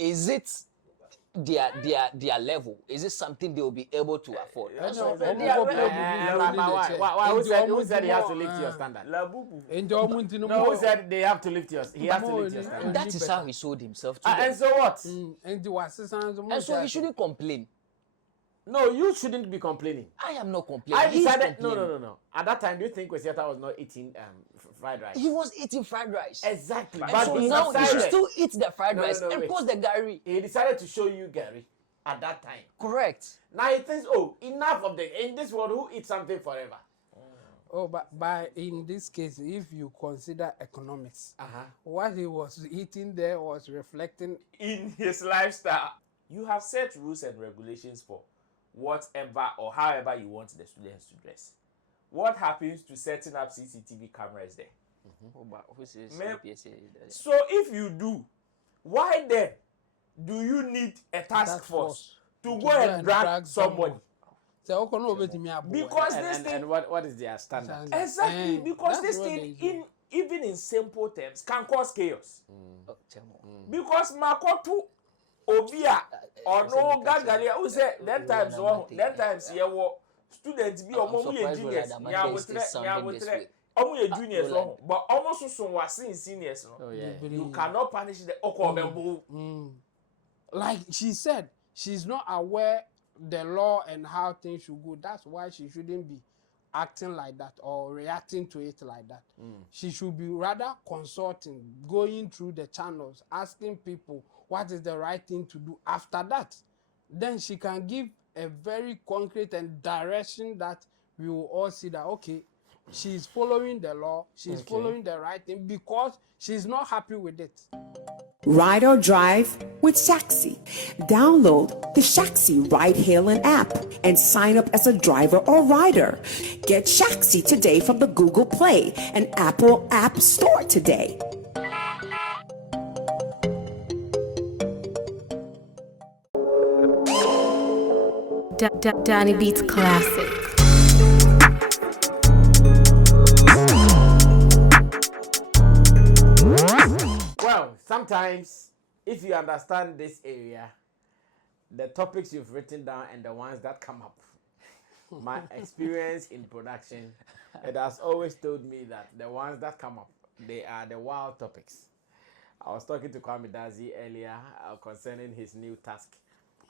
is it their level? Is it something they will be able to afford? Why? Who said he has to lift your standard? No, who said they have to lift yours? He has to lift your standard. That is how he sold himself to and so what? And so he shouldn't complain. No, you shouldn't be complaining. I am not complaining. I decided no. At that time, do you think Quiata was not eating fried rice? He was eating fried rice. Exactly. But so now he should still eat the fried rice and post the Gary. He decided to show you Gary at that time. Correct. Now he thinks, oh, enough of in this world, who eats something forever? Oh, but in this case, if you consider economics, what he was eating there was reflecting in his lifestyle. You have set rules and regulations for whatever or however you want the students to dress. What happens to setting up CCTV cameras there? UPSA? So if you do, why then do you need a task force to go and drag somebody? Because this thing, and what is their standard? Exactly, because this thing even in simple terms can cause chaos. Because Makoto Obia or no Gagaria who said that times students be almost juniors, juniors, but almost so was seniors. You cannot punish the Oko. Like she said, she's not aware the law and how things should go. That's why she shouldn't be acting like that or reacting to it like that. She should be rather consulting, going through the channels, asking people what is the right thing to do. After that, then she can give a very concrete and direction that we will all see that, okay, she's following the law, she's following the right thing because she's not happy with it. Ride or drive with Shaxi. Download the Shaxi ride-hailing app and sign up as a driver or rider. Get Shaxi today from the Google Play and Apple App Store today. Danny Beats Classic. Well, sometimes if you understand this area, the topics you've written down and the ones that come up, my experience in production, it has always told me that the ones that come up, they are the wild topics. I was talking to Kwame Dazi earlier concerning his new task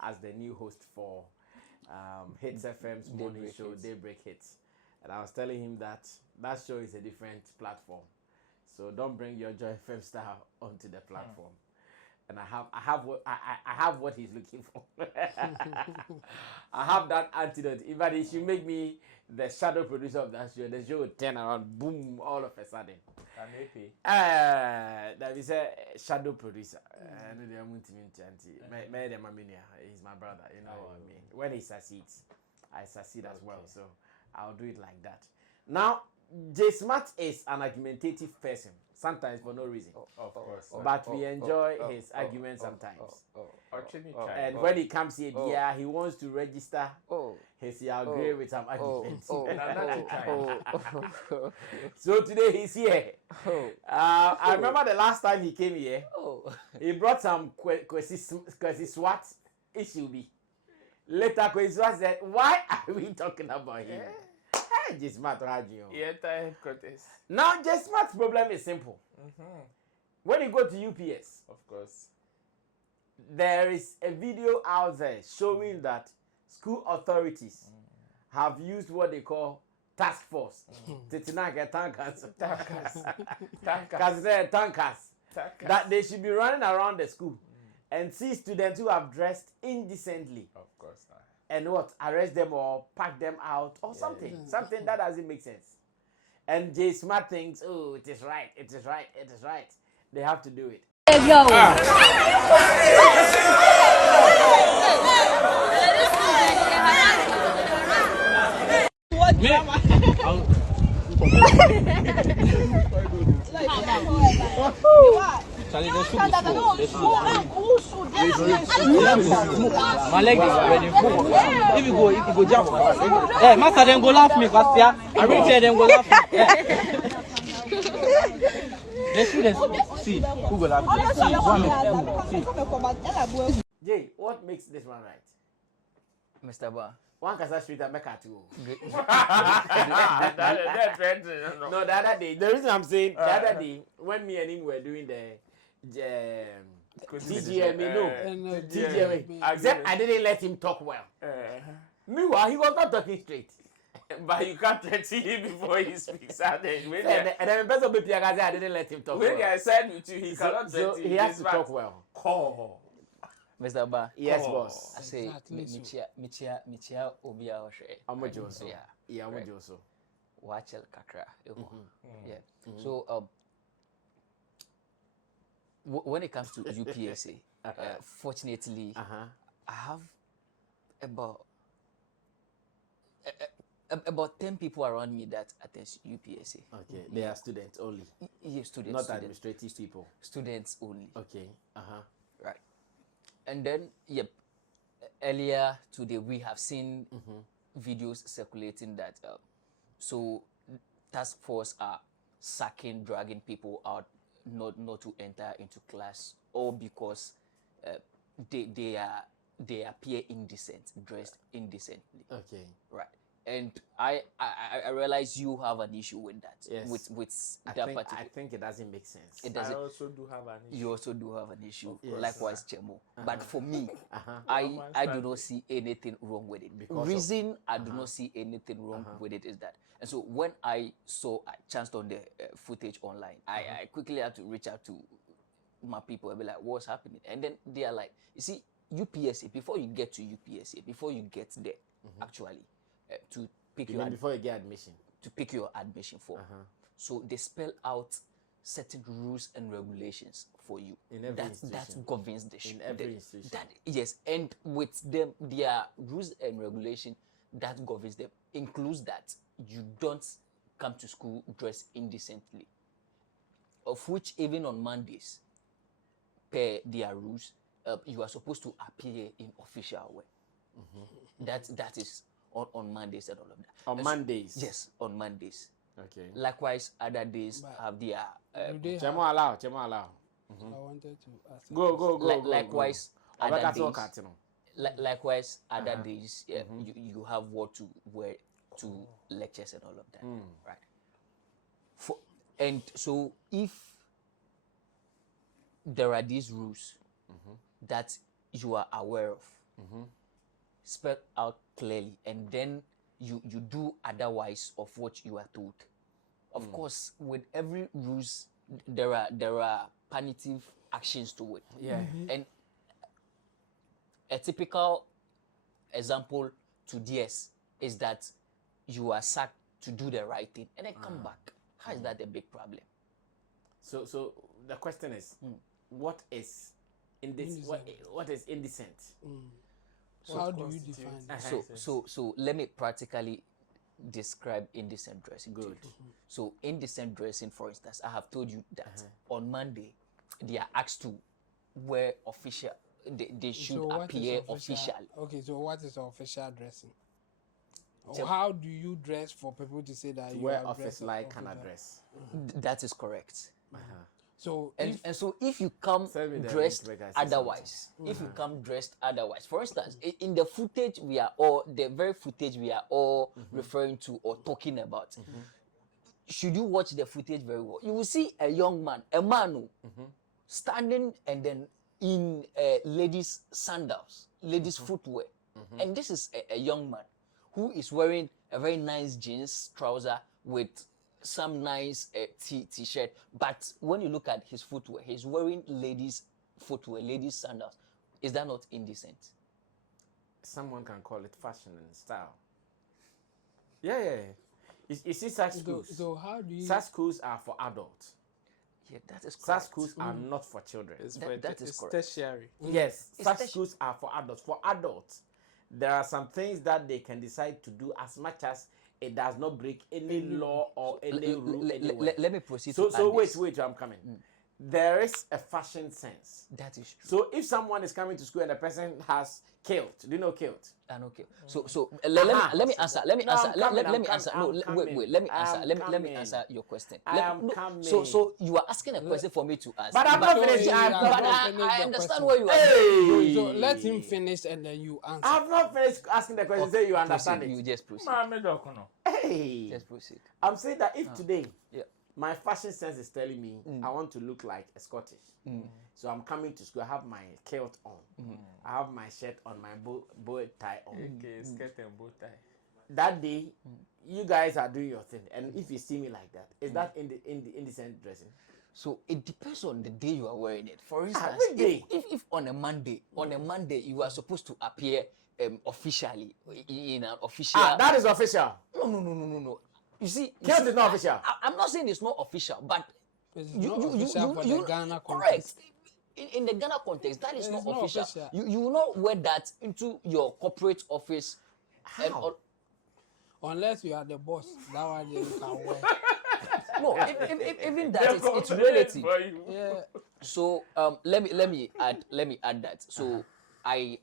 as the new host for Hits FM's morning show, Daybreak Hits. And I was telling him that that show is a different platform. So don't bring your Joy FM star onto the platform. And I have what he's looking for. I have that antidote. Even if you make me the shadow producer of that show, the show will turn around, boom, all of a sudden. That is a shadow producer. He's my brother, you know what I mean. When he succeeds, I succeed as well. So I'll do it like that. Now, J Smart is an argumentative person, sometimes for no reason. Of course. But we enjoy his arguments sometimes. And when he comes here, he wants to register his agree with some arguments. So today he's here. I remember the last time he came here, he brought some Kwesi SWAT issue. Later, Kwesi SWAT said, why are we talking about him? Now, J Smart's problem is simple. When you go to UPS, of course, there is a video out there showing that school authorities have used what they call task force. Tankers. That they should be running around the school and see students who have dressed indecently. Of course not. And what? Arrest them or pack them out or something. Something that doesn't make sense. And J Smart thinks, oh, it is right. They have to do it. Yo. My leg is ready. If you go jump. Hey, master, then go laugh me, Pastor. I reach here, then go laugh me. The students see Google have see one see. Jay, what makes this one right? Mr. Ba. One Kasa Street and Mecca too. No, The other day, the reason I'm saying the other day, when me and him were doing the TGMA, TGMA, I didn't let him talk well. Meanwhile, he was not talking straight. But you can't threaten him before he speaks. And then the person be I didn't let him talk well. when I said with you, he cannot So threaten he has to talk well. Call. Mr. Ba. Yes, boss. I say, Michia Obia Oshe. Amojoso. Yeah. Yeah, Amojoso. Wachel Kakra. Yeah. So, when it comes to UPSA, fortunately, I have about 10 people around me that attend UPSA. Okay, they are students only. Yeah, students. Not administrative people. Students only. Okay. Right. And then, earlier today we have seen videos circulating that so task force are sacking, dragging people out, not to enter into class, or because they appear indecent, dressed indecently. Okay. Right. And I realize you have an issue with that. Yes. With I that think, particular. I think it doesn't make sense. It doesn't. I also do have an issue. You also do have an issue. Yes. Likewise, Chemo. But for me, I do not see anything wrong with it. Because Reason I do not see anything wrong with it is that. And so when I chanced on the footage online, I quickly had to reach out to my people and be like, what's happening? And then they are like, you see, UPSA, before you get to UPSA, before you get there, actually, to pick before you get admission. To pick your admission form. So they spell out certain rules and regulations for you. In every institution. That governs the In every institution. Yes, and with them, their rules and regulation that governs them includes that you don't come to school dressed indecently. Of which even on Mondays, per their rules, you are supposed to appear in official wear. That is on Mondays and all of that. On Mondays? Yes, on Mondays. Okay. Likewise, other days have their... Chemo allow. I wanted to ask. Go. Likewise, other days... Likewise, other Uh-huh. days, you have what to wear to lectures and all of that, right? And so, if there are these rules that you are aware of, spelled out clearly, and then you do otherwise of what you are told. Of course, with every rules, there are punitive actions to it. Yeah. And a typical example to this is that you are sacked to do the right thing and then come back. How is that a big problem? So the question is, what is what is indecent? So how do you define it? So let me practically describe indecent dressing. Good. So indecent dressing, for instance, I have told you that on Monday they are asked to wear official. They should So what is appear official? official. Okay, so what is official dressing? Or how do you dress for people to say that you Where are office like can official? address. That is correct. So And so if you come Tell me the dressed link, make I see otherwise, if you come dressed otherwise, for instance, in the footage the very footage we are all referring to or talking about, should you watch the footage very well, you will see a young man, a man standing and then in ladies' sandals, ladies' footwear. And this is a young man who is wearing a very nice jeans trouser with some nice t-shirt, but when you look at his footwear, he's wearing ladies' footwear, ladies' sandals. Is that not indecent? Someone can call it fashion and style. Yeah. You see such schools. So how do you? Such schools are for adults. Yeah, that is Such correct. schools are not for children. That is correct. Tertiary. Yes, It's such tertiary. schools are for adults. For adults, there are some things that they can decide to do as much as it does not break any law or any rule anywhere. Let me proceed So to add wait, this. I'm coming. there is a fashion sense. That is true. So if someone is coming to school and the person has kilt, do you know kilt? And okay. So let me answer. Let me No, answer. I'm Let coming, me I'm answer. coming, No, I'm wait. coming. Let me answer. I'm Let me coming. answer your question. I am coming. So you are asking a question for me to answer. But I'm not finished. he I'm has not But not finished. finished I the understand question. where you are. Hey! So let him finish and then you answer. I've not finished asking the question. Say you understand Proceed. it. You just proceed. Maame Dokuno. Hey! Just proceed. I'm saying that if today Yeah. my fashion sense is telling me I want to look like a Scottish, so I'm coming to school. I have my kilt on. I have my shirt on, my bow tie on. Okay, skirt and bow tie. That day, you guys are doing your thing, and if you see me like that, is that in the indecent dressing? So it depends on the day you are wearing it. For instance, which day? if on a Monday you are supposed to appear officially in an official. That is official. No. You see, Kilt is not official. I'm not saying it's not official, but It's not official for the Ghana correct. context. In the Ghana context, that is It not is not official. official. You will not wear that into your corporate office. And How? Unless you are the boss, that one you can wear. no, even that it's relative. For you. Yeah. So let me add that. So I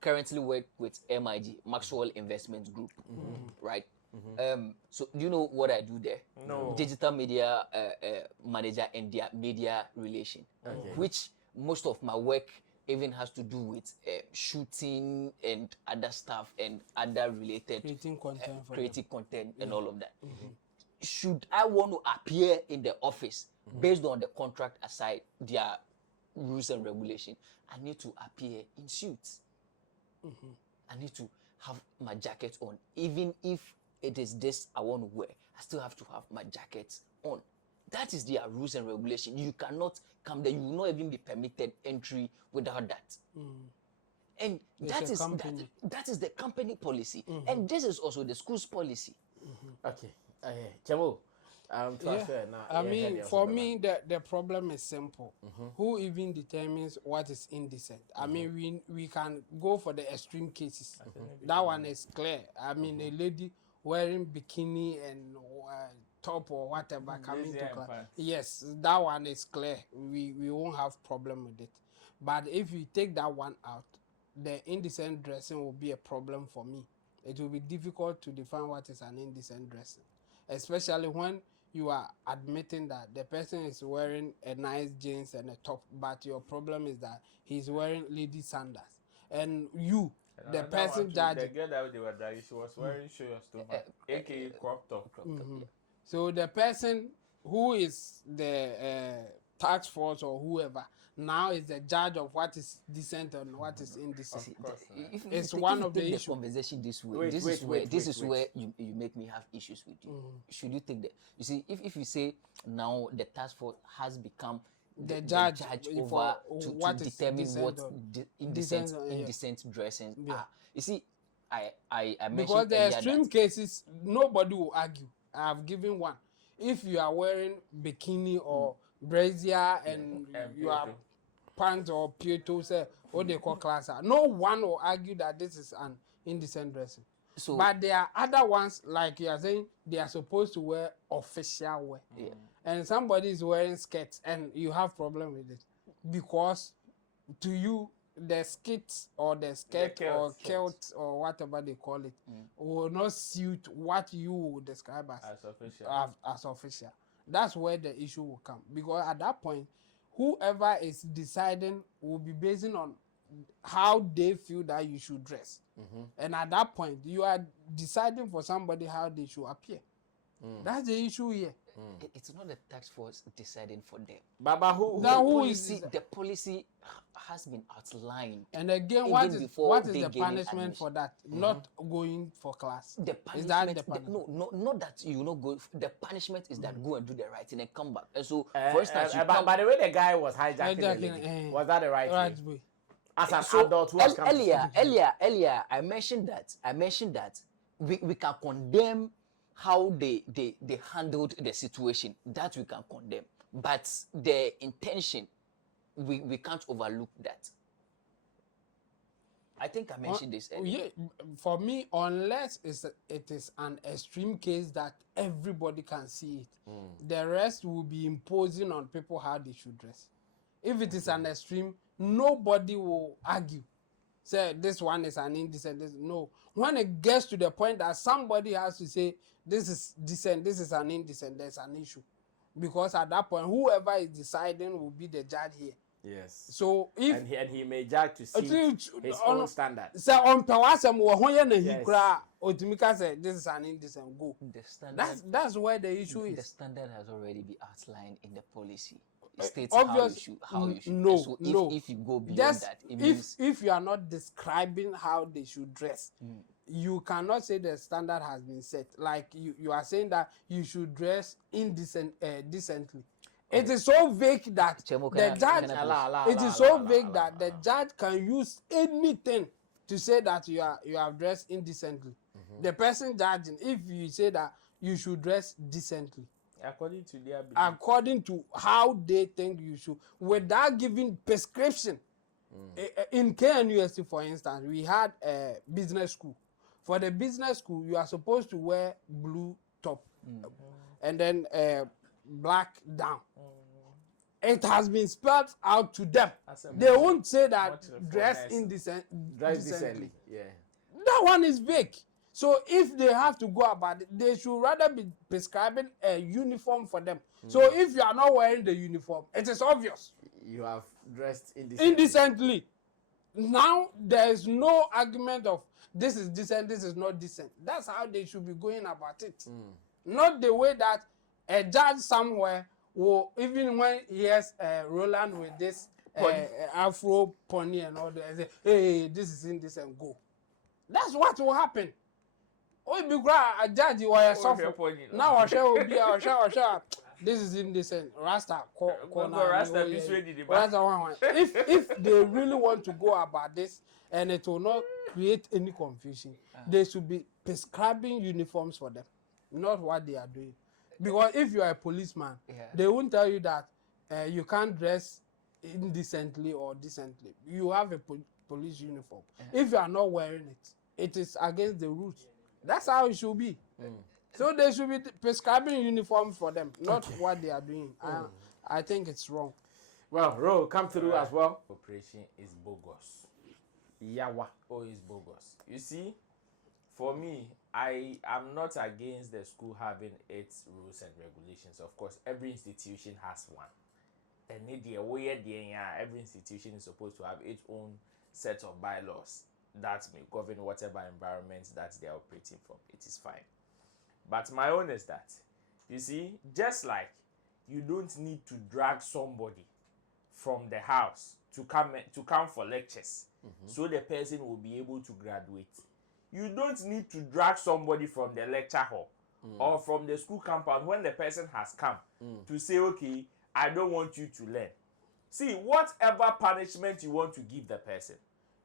currently work with MIG, Maxwell Investments Group, right? So do you know what I do there? No. Digital media manager and their media relation, which most of my work even has to do with shooting and other stuff and other related Creating content for creating content and all of that. Should I want to appear in the office based on the contract aside their rules and regulation, I need to appear in suits. I need to have my jacket on. Even if it is this I want to wear, I still have to have my jacket on. That is their rules and regulation. You cannot come there. You will not even be permitted entry without that. And that is the company policy. And this is also the school's policy. Okay. Chemo, transfer now. I mean, for me, the problem is simple. Who even determines what is indecent? I mean, we can go for the extreme cases. That one is clear. I mean, a lady wearing bikini and top or whatever coming to class. Yes, that one is clear. We won't have problem with it. But if you take that one out, the indecent dressing will be a problem for me. It will be difficult to define what is an indecent dressing, especially when you are admitting that the person is wearing a nice jeans and a top, but your problem is that he's wearing lady sandals, and you, the person judging. The girl that they were dragging, she was wearing show your stomach, aka crop top. So the person who is the task force or whoever now is the judge of what is decent and what is indecent. It's one of the issues. Conversation this way. This is where you make me have issues with you. Should you take that? You see, if you say now the task force has become the judge over to determine what indecent dressing are. You see, I mentioned because the extreme cases nobody will argue. I have given one. If you are wearing bikini or brazier and you are pants or pieto, say what they call class, no one will argue that this is an indecent dressing. So, but there are other ones, like you are saying, they are supposed to wear official wear. And somebody is wearing skirts and you have problem with it because to you the skits or the skirt or kilt or whatever they call it will not suit what you would describe as official. That's where the issue will come, because at that point whoever is deciding will be basing on how they feel that you should dress. And at that point you are deciding for somebody how they should appear. That's the issue here. It's not the task force deciding for them. Baba, who is the policy has been outlined. And again, what is the punishment for that? Not going for class. The punishment is that the punishment? Not that you not go. The punishment is that go and do the right thing and come back. And so, for instance, by the way the guy was hijacking the lady, was that the right way? As an adult who has come earlier, I mentioned that we can condemn how they handled the situation. That we can condemn, but the intention we can't overlook that. I think I mentioned this earlier. Yeah, for me, unless it is an extreme case that everybody can see it, the rest will be imposing on people how they should dress. If it is an extreme, nobody will argue. Say this one is an indecent. No. When it gets to the point that somebody has to say this is decent, this is an indecent, there's an issue. Because at that point, whoever is deciding will be the judge here. Yes. So if and he may judge to see his own standards. So on Pewasem Yes. Otimika said this is an indecent go. The standard, That's where the issue is. the standard has already been outlined in the policy. It states Obvious, how you should no, dress. So no. if you go beyond Just that, it means if you are not describing how they should dress, you cannot say the standard has been set. Like you are saying that you should dress decently. It is so vague that Chemo, the judge. It is so vague that the judge can use anything to say that you have dressed indecently. The person judging, if you say that you should dress decently, According to their belief. according to how they think you should, without giving prescription. In KNUST, for instance, we had a business school. For the business school, you are supposed to wear blue top and then black down. It has been spelled out to them. They won't say that dress indecently. Yeah. That one is vague. So if they have to go about it, they should rather be prescribing a uniform for them. So if you are not wearing the uniform, it is obvious. You have dressed indecently. Indecently. Now there is no argument of this is decent, this is not decent. That's how they should be going about it. Not the way that a judge somewhere will, even when he has Roland with this Afro pony and all that, say, hey, this is indecent, go. That's what will happen. Oh, if you a judge or a suffer. Now I shall be I shall. This is indecent. Rasta Rasta one. If they really want to go about this and it will not create any confusion, they should be prescribing uniforms for them, not what they are doing. Because if you are a policeman, they won't tell you that you can't dress indecently or decently. You have a police uniform. If you are not wearing it, it is against the rules. That's how it should be. So they should be prescribing uniforms for them, not what they are doing. I think it's wrong. Well, Ro, come through as well. Operation is bogus. Yawa. Oh, is bogus. You see, for me, I am not against the school having its rules and regulations. Of course, every institution has one. And every institution is supposed to have its own set of bylaws that may govern whatever environment that they are operating from. It is fine. But my own is that, you see, just like you don't need to drag somebody from the house to come for lectures, so the person will be able to graduate. You don't need to drag somebody from the lecture hall or from the school compound when the person has come to say, okay, I don't want you to learn. See, whatever punishment you want to give the person,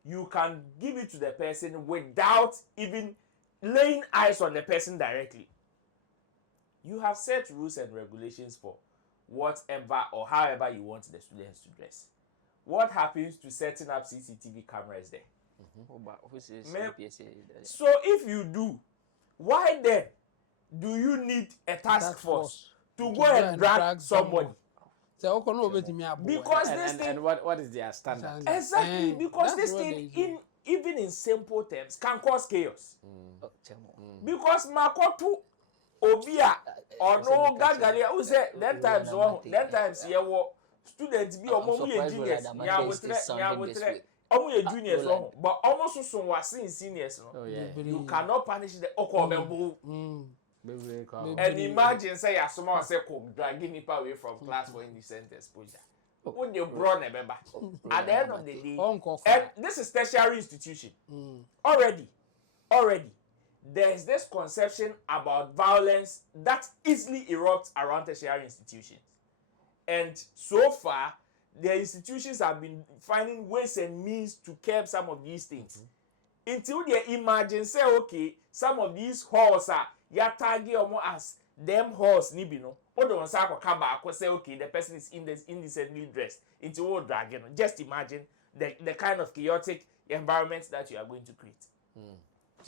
you can give it to the person without even laying eyes on the person directly. You have set rules and regulations for whatever or however you want the students to dress. What happens to setting up CCTV cameras there? UPSA. So if you do, why then do you need a task force to go and drag somebody? Because this thing, and what is their standard? Exactly, because this thing even in simple terms can cause chaos. Because Makoto Obia or no Gagalia who said that times yeah students be almost juniors, juniors, but almost some was seniors. You cannot punish the okobembo. And imagine say as someone say come dragging me away from class for indecent exposure. What you brought remember at the end of the day, and this is tertiary institution. Already there's this conception about violence that easily erupts around tertiary institutions, and so far the institutions have been finding ways and means to curb some of these things until they imagine say okay, some of these halls are ya target as them halls ni bi no what don't say say okay, the person is indecently dressed into all dragging. Just imagine the kind of chaotic environment that you are going to create.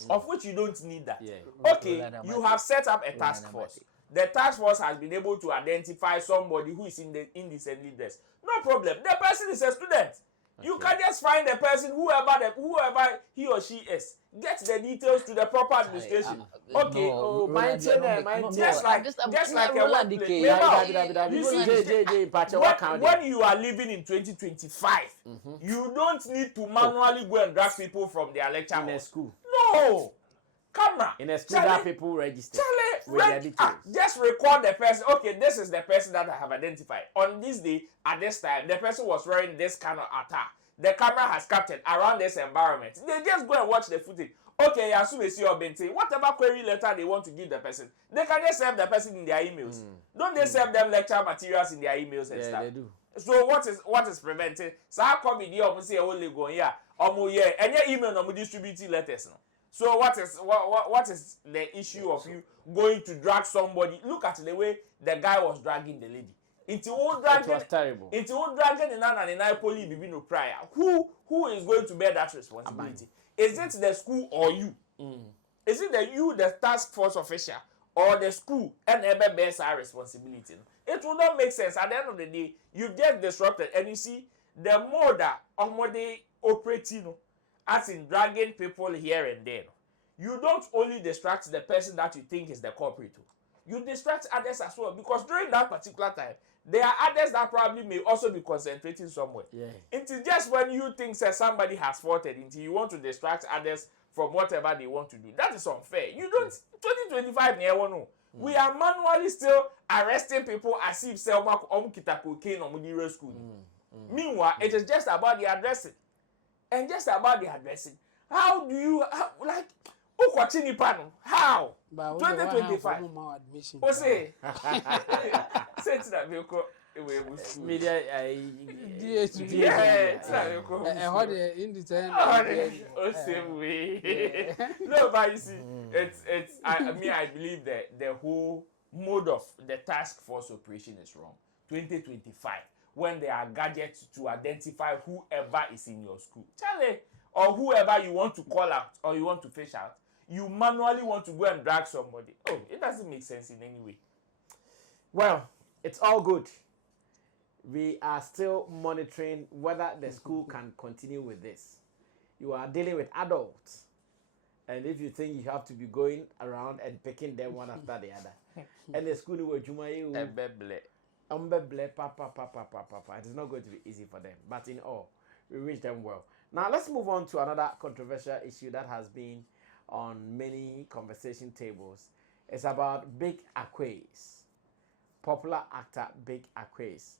Of which you don't need that. Yeah. Okay, you have set up a task force. The task force has been able to identify somebody who is indecently dressed. No problem. The person is a student. You can just find the person, whoever he or she is. Get the details to the proper administration. Okay. Just like a workplace. When you are living in 2025, you don't need to manually go and drag people from their lecture hall. In a school. No. Camera. In a school that people register. With their details. Just record the person. Okay, this is the person that I have identified. On this day, at this time, the person was wearing this kind of attire. The camera has captured around this environment. They just go and watch the footage. Okay, as soon as you have been saying whatever query letter they want to give the person, they can just save the person in their emails. Don't they save them lecture materials in their emails and stuff? They do. So what is preventing? So how come the omo say only go here? Omo yeah, and your email no distributing letters no. So what is the issue of you going to drag somebody? Look at the way the guy was dragging the lady. It was terrible. It was dragging the nan and the poly no prior. Who is going to bear that responsibility? Is it the school or you? Is it the task force official or the school and ever bears our responsibility? It will not make sense. At the end of the day, you get disrupted, and you see the more that they operate, as in dragging people here and there. You don't only distract the person that you think is the culprit. You distract others as well, because during that particular time, there are others that probably may also be concentrating somewhere. It's just when you think that somebody has faulted, until you want to distract others from whatever they want to do. That is unfair. You don't. 2025 near one. We are manually still arresting people as if Selma kita cocaine or Mudira school. Meanwhile, it is just about the addressing. And just about the addressing. How do you how? 2025. Oh, say. Say to that vehicle. Media, same way. No, but you see, I believe that the whole mode of the task force operation is wrong. 2025, when there are gadgets to identify whoever is in your school, Charlie, or whoever you want to call out or you want to fish out, you manually want to go and drag somebody. Oh, it doesn't make sense in any way. Well, it's all good. We are still monitoring whether the school can continue with this. You are dealing with adults. And if you think you have to be going around and picking them one after the other. And the school will it is not going to be easy for them. But in all, we wish them well. Now let's move on to another controversial issue that has been on many conversation tables. It's about Big Akwez, popular actor Big Akwez.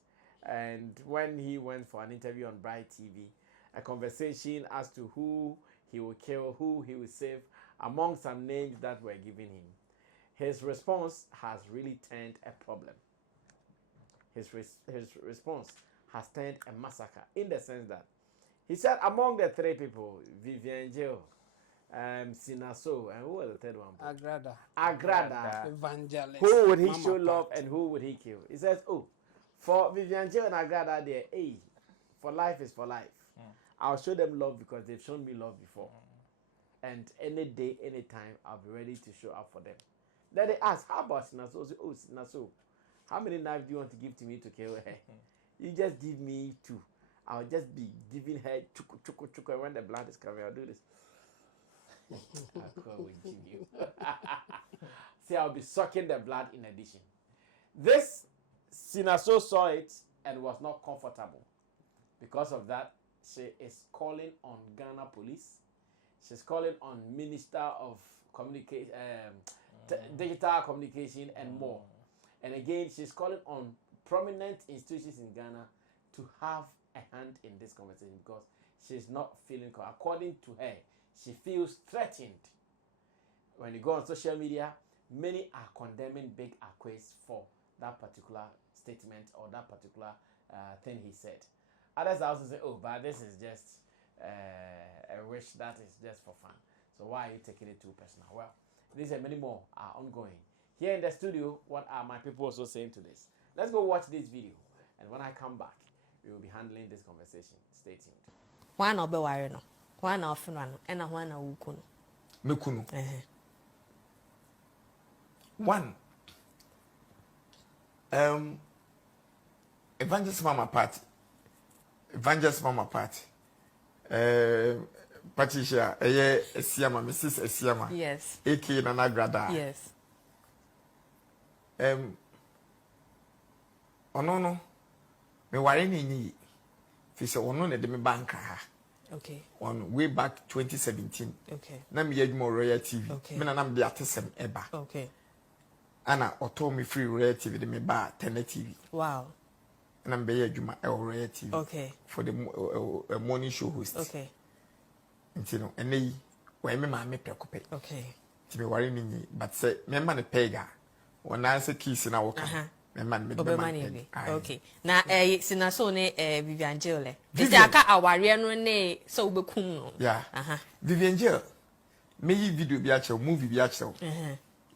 And when he went for an interview on Bright TV, a conversation as to who he will kill, who he will save, among some names that were given him. His response has really turned a problem. His response has turned a massacre, in the sense that he said among the three people, Vivian Joe, Cina, and who was the third one? Agrada. Evangelist. Who would he show love and who would he kill? He says, oh, for Vivian Joe and Agrada, they're for life is for life. I'll show them love because they've shown me love before. And any day, any time, I'll be ready to show up for them. Then they ask, how about Cina? So, oh, Cina, how many knives do you want to give to me to kill her? You just give me 2. I'll just be giving her chuku, and when the blood is coming, I'll do this. I'll give you. See, I'll be sucking the blood in addition. This, Cina saw it and was not comfortable. Because of that, she is calling on Ghana police. She's calling on Minister of Communication, Digital Communication and more. And again, she's calling on prominent institutions in Ghana to have a hand in this conversation because she's not feeling, according to her, she feels threatened. When you go on social media, many are condemning Big Akwes for that particular statement or that particular thing he said. Others also say, oh, but this is just a wish that is just for fun. So why are you taking it too personal? Well, these and many more are ongoing. Here in the studio, what are my people also saying to this? Let's go watch this video. And when I come back, we will be handling this conversation. Stay tuned. Why not be worried no? Why not funeral? And why not wukuno? Mekuno. One. Evangelist Mama Party. Evangelist Mama Party. Patricia, Esiama, Mrs. Esiama. Yes. A.K. Nana Grada. Yes. No. Me worry ni. Fisa ono ne de me banka ha. Okay. On way back 2017. Okay. Na me yedmo Royal TV. Okay. Me na nam de atesem eba. Okay. Ana auto me free Royal TV de me ba Tene TV. Wow. And I'm be adwuma e Royal TV. Okay. For the morning show host. Okay. Ntino ene we me ma me prekope. Okay. Ti me worry ni but say me ma ne pega. Wona say kiss na wo ka. Me ma me be man. Okay. Na Cina so ne Vivian Jele. Is aka aware no ne so bekum no. Yeah. Vivian Jele. Me yi video bi a movie bi a chew.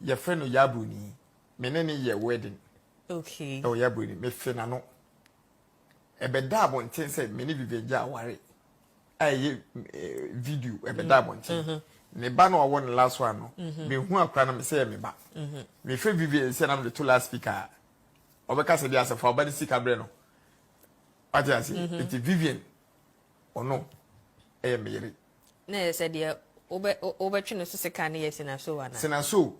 Your friend no Yabuni. Me ne ye wedding. Okay. Oh Yabuni me fe na no. Ebe da abonten say me ne Vivian Jele aware. Aye video ebe da abonten. Ne ba no awon last one no. Me hu akra na me say me ba. Me fe Vivian say na me to last speaker. Obeka se dia se fa obadi sika bre no. Ati asi eti Vivian ono me yere. Na se dia obetwe no so sika na yes na so wana. Sina so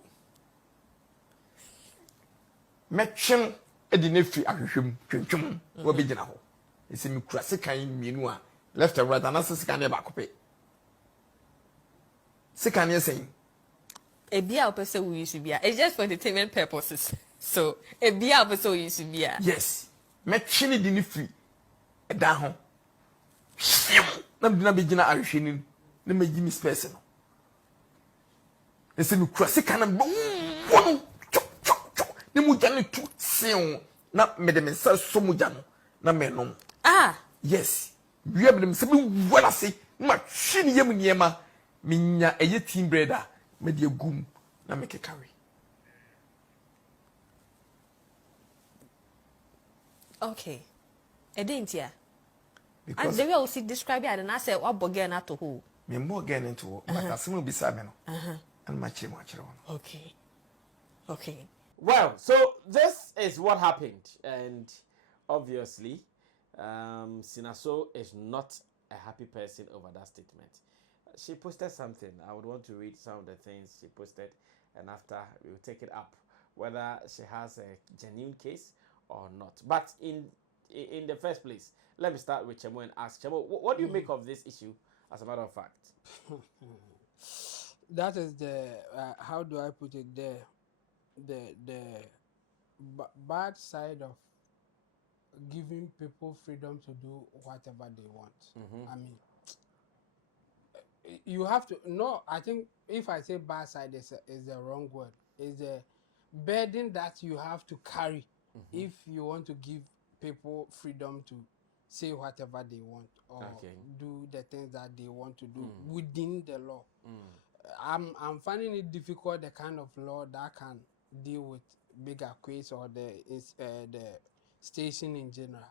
metwem edi na fi ahwehwem twentwem wo be gina ho. Ese mi kura sika yin mienu a left and right and sika na ba kope. Sika na sen. Ebia opese we use bia. It's just for entertainment purposes. So, ebia opese we use bia. Yes. Metwem di ni fi eda ho. Na bi na be gina ahwehwe ni na me gi mi space no. Ese mi kura sika na bo ni mu jani tu seun na me de me sa so mu jano na me nom. Yes. We have them say wala say ma hwe ni yam niema minya eye team brother me de gum na me kekari. Okay. Edentia. Because the way I see describe it and I say what boge na to who. me more again into but asimu bisa me no. And ma chire no. Okay. Okay. Well, so this is what happened, and obviously, Sinaso is not a happy person over that statement. She posted something. I would want to read some of the things she posted, and after we will take it up, whether she has a genuine case or not. But in the first place, let me start with Chemo and ask Chemo, what do you make of this issue, as a matter of fact? That is the how do I put it there? The bad side of giving people freedom to do whatever they want. I mean, you have to no. I think if I say bad side is the wrong word. Is the burden that you have to carry if you want to give people freedom to say whatever they want or do the things that they want to do within the law. I'm finding it difficult the kind of law that can deal with big Akwes or the station in general.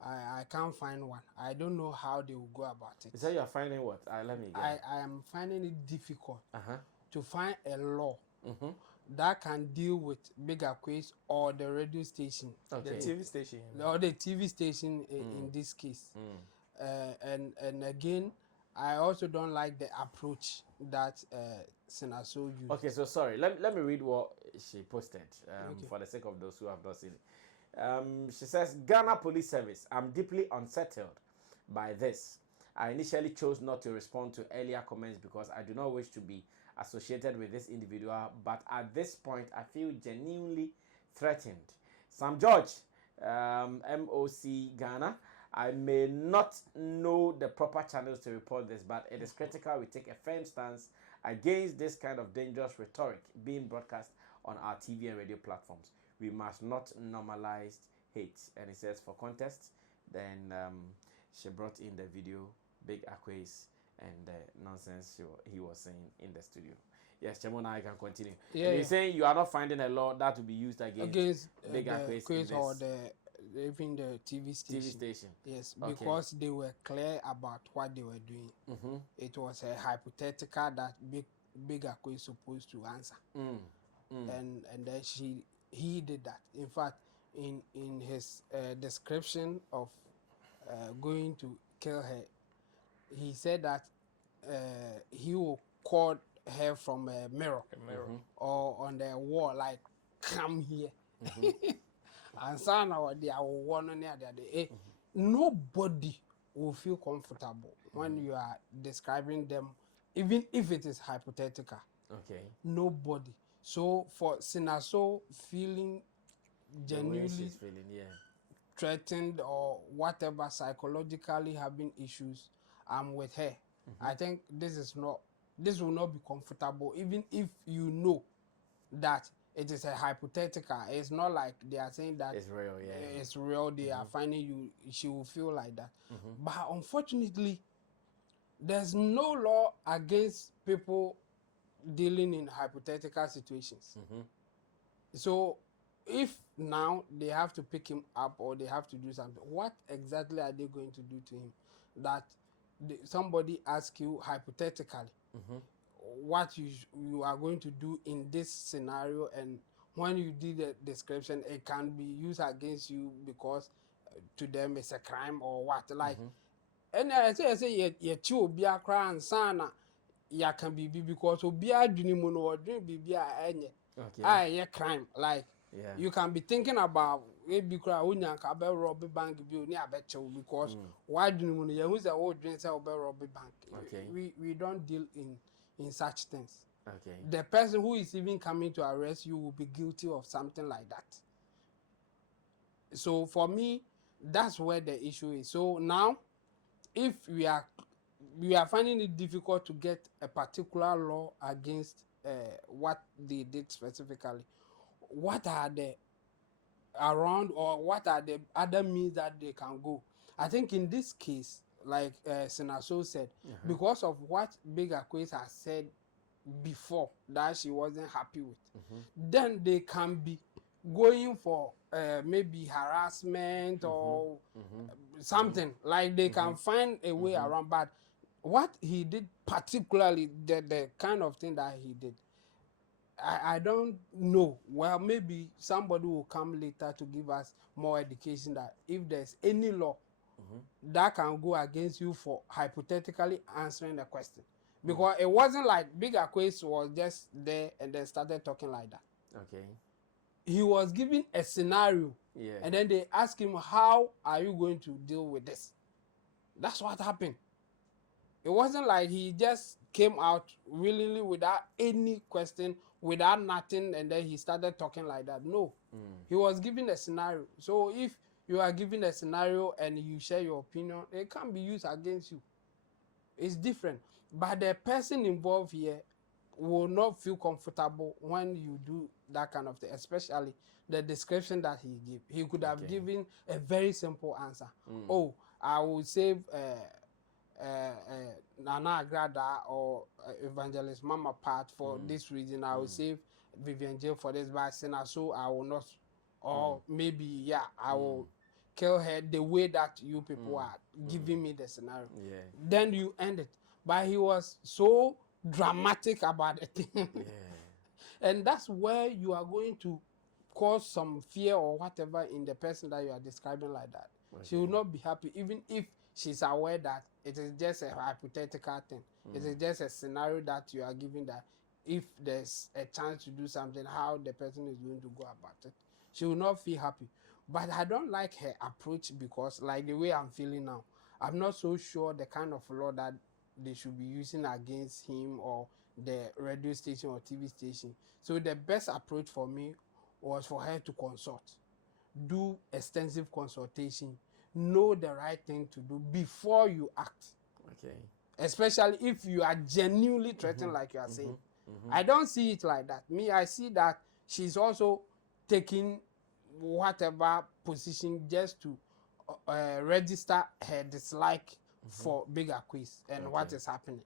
I can't find one. I don't know how they will go about it. You say you are finding what? Let me get. I am finding it difficult to find a law that can deal with big Akwes or the radio station, the TV station, or the TV station in this case. And again, I also don't like the approach that Sinaso used. Okay, so sorry. Let me read what she posted for the sake of those who have not seen it. She says, Ghana Police Service, I'm deeply unsettled by this. I initially chose not to respond to earlier comments because I do not wish to be associated with this individual, but at this point, I feel genuinely threatened. Sam George, MOC Ghana, I may not know the proper channels to report this, but it is critical we take a firm stance against this kind of dangerous rhetoric being broadcast on our TV and radio platforms. We must not normalize hate. And it says, for context, then she brought in the video, Big Akwes, and the nonsense he was saying in the studio. Yes, Chemo, now I can continue. Yeah, you're saying you are not finding a law that will be used against Big Akwes or even the TV station. TV station. Yes, Okay. because they were clear about what they were doing. It was a hypothetical that Big Akwes is supposed to answer. And then he did that. In fact, in his description of going to kill her, he said that he will call her from a mirror, or on the wall, like, come here. And son or they are one on the other. Nobody will feel comfortable when you are describing them, even if it is hypothetical. Okay. Nobody. So for Cina feeling genuinely feeling, threatened or whatever, psychologically having issues, I'm with her. I think this will not be comfortable, even if you know that it is a hypothetical. It's not like they are saying that it's real. it's real. They are finding you. She will feel like that. But unfortunately, there's no law against people dealing in hypothetical situations. So if now they have to pick him up or they have to do something, what exactly are they going to do to him? That somebody asks you hypothetically what you are going to do in this scenario, and when you did the description, it can be used against you because to them it's a crime or what. Like, and I say you obi akra ansana ya can be because obi adwini mu no odwin bibi a enye. Yeah, crime. Like, you can be thinking about maybe cry unyanka be rob bank bi oni abechew because why do you know you who say oh drink say be rob bank. We don't deal in such things. The person who is even coming to arrest you will be guilty of something like that. So for me, that's where the issue is. So now, if we are finding it difficult to get a particular law against what they did specifically, what are the around or what are the other means that they can go? I think in this case, like Cina said, because of what Big Akwes has said before that she wasn't happy with, then they can be going for maybe harassment or something. Like they can find a way around. But what he did particularly, the kind of thing that he did, I don't know. Well, maybe somebody will come later to give us more education that if there's any law that can go against you for hypothetically answering the question. Because it wasn't like Big Akwes was just there and then started talking like that. He was given a scenario, and then they asked him, how are you going to deal with this? That's what happened. It wasn't like he just came out willingly without any question, without nothing, and then he started talking like that. No. He was given a scenario. So if you are given a scenario and you share your opinion, it can be used against you. It's different. But the person involved here will not feel comfortable when you do that kind of thing, especially the description that he gave. He could have given a very simple answer. Oh, I will save Nana Agrada or Evangelist Mama Pat for this reason. I will save Vivian Jail for this, but Cina I will not. Or maybe, I will kill her the way that you people are giving me the scenario. Then you end it. But he was so dramatic about the thing. And that's where you are going to cause some fear or whatever in the person that you are describing like that. She will not be happy, even if she's aware that it is just a hypothetical thing. It is just a scenario that you are giving that if there's a chance to do something, how the person is going to go about it. She will not feel happy. But I don't like her approach because, like the way I'm feeling now, I'm not so sure the kind of law that they should be using against him or the radio station or TV station. So the best approach for me was for her to consult, do extensive consultation, know the right thing to do before you act. Especially if you are genuinely threatened, like you are saying. I don't see it like that. Me, I see that she's also taking whatever position just to register her dislike for Big Akwes and what is happening.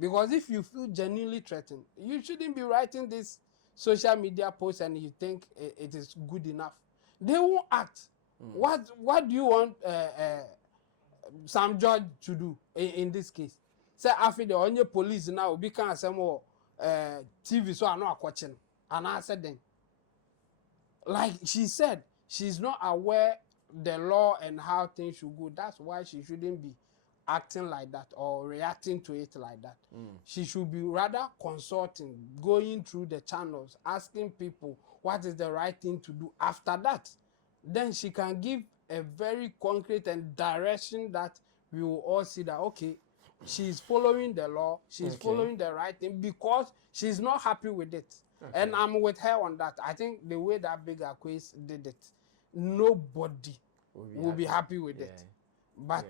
Because if you feel genuinely threatened, you shouldn't be writing this social media post and you think it is good enough. They won't act. What do you want Sam George to do in this case? Say after the only police now be can say more TV so I know a question and I said then like she said she's not aware the law and how things should go. That's why she shouldn't be acting like that or reacting to it like that. She should be rather consulting, going through the channels, asking people what is the right thing to do. After that, then she can give a very concrete and direction that we will all see that okay, she's following the law, she's following the right thing because she's not happy with it. And I'm with her on that. I think the way that big Akwes did it, nobody will be happy with it. But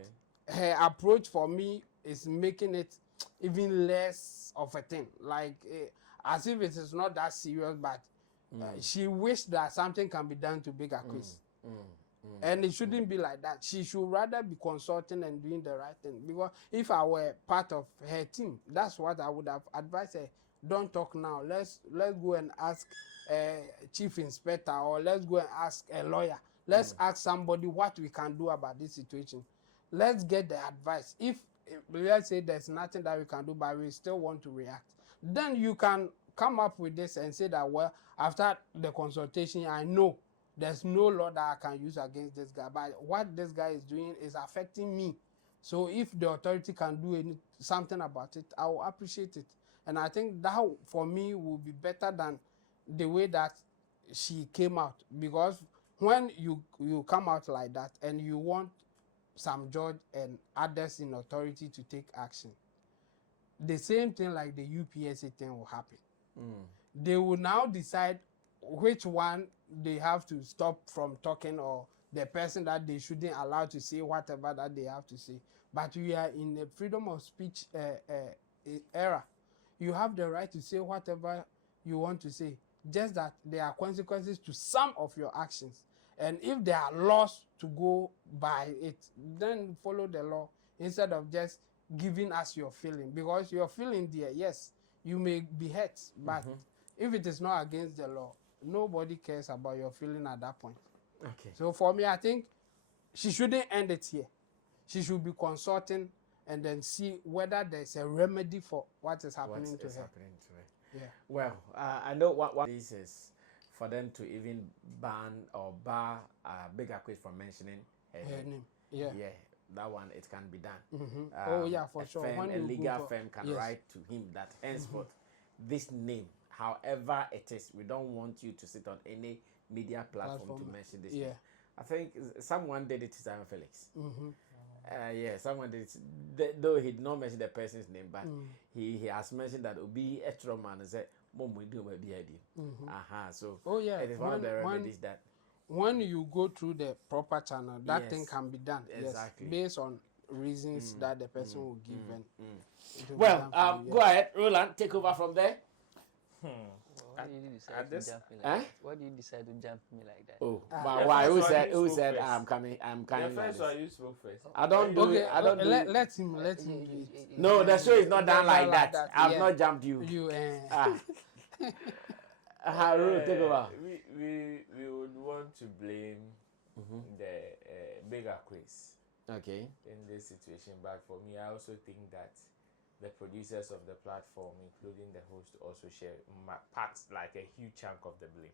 her approach for me is making it even less of a thing. Like as if it is not that serious, but she wished that something can be done to big Akwes. And it shouldn't be like that. She should rather be consulting and doing the right thing. Because if I were part of her team, that's what I would have advised her. Don't talk now. Let's go and ask chief inspector, or let's go and ask a lawyer. Let's ask somebody what we can do about this situation. Let's get the advice. If let's say there's nothing that we can do, but we still want to react, then you can come up with this and say that, well, after the consultation, I know there's no law that I can use against this guy, but what this guy is doing is affecting me. So if the authority can do something about it, I will appreciate it. And I think that for me will be better than the way that she came out. Because when you come out like that and you want some judge and others in authority to take action, the same thing like the UPSA thing will happen. They will now decide which one they have to stop from talking, or the person that they shouldn't allow to say whatever that they have to say. But we are in a freedom of speech era. You have the right to say whatever you want to say, just that there are consequences to some of your actions. And if there are laws to go by it, then follow the law instead of just giving us your feeling. Because your feeling there, yes, you may be hurt, but if it is not against the law, nobody cares about your feeling at that point. Okay. So for me, I think she shouldn't end it here. She should be consulting and then see whether there's a remedy for what is happening to her. Yeah. Well, I know what this is for them to even ban or bar Big Akwes from mentioning her name. Yeah. Yeah, that one, it can be done. Oh yeah, for sure. Firm, When a you legal go for- firm can yes. write to him that henceforth this name, however it is, we don't want you to sit on any media platform to mention this name. I think someone did it to Simon Felix. Yeah, someone did it, though he did not mention the person's name, but he has mentioned that Obi Etroman said, "Mom, we do maybe idea." So it is one of the remedies that when you go through the proper channel, that Yes, thing can be done. exactly. Yes, based on reasons that the person will give. And it will be Well, done for you, go ahead, Roland, take over from there. Why did you decide at to this- jump me like that? Why did you decide to jump me like that? Oh, The but why? first Who one said? you Who spoke said first. I'm coming? I'm The coming. first one you spoke first. I don't do. Okay, I don't do. let him do it. No, the show is not done like that. I've yeah. not jumped you. You Haru, take over. We would want to blame the Big Akwes Okay. in this situation, but for me, I also think that the producers of the platform, including the host, also share parts, like a huge chunk of the blame.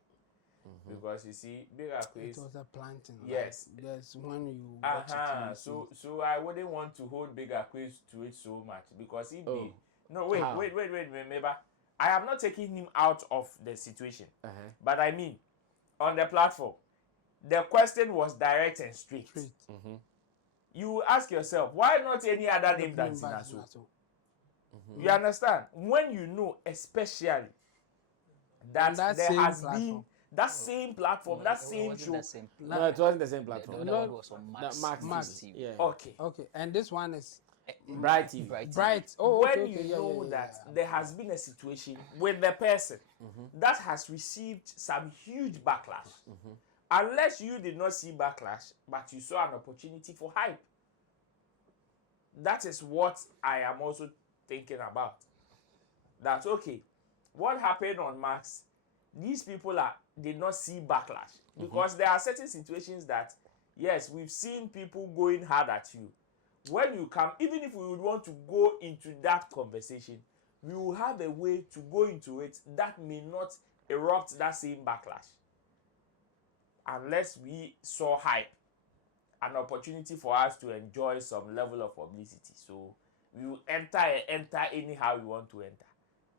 Because you see, Big Akwes. It was a planting. Yes. Like, there's when you watch it. You see. So I wouldn't want to hold Big Akwes to it so much, because if Oh. wait, How? remember, I am not taking him out of the situation, Uh-huh. but I mean, on the platform, the question was direct and straight. Straight. You ask yourself, why not any other name than Cina? You understand? When you know, especially that that there same has platform. been that same platform, that It same wasn't show. the same No, it wasn't the same The platform. other one was on Max. Max TV. Yeah. Okay. Okay, and this one is Bright TV. bright. Oh, okay, When okay, you yeah, know yeah, that yeah. there has been a situation with the person that has received some huge backlash, unless you did not see backlash, but you saw an opportunity for hype. That is what I am also thinking about. That's okay. What happened on Max? These people did not see backlash, because there are certain situations that yes, we've seen people going hard at you. When you come, even if we would want to go into that conversation, we will have a way to go into it that may not erupt that same backlash. Unless we saw hype, an opportunity for us to enjoy some level of publicity. So we will enter anyhow we want to enter.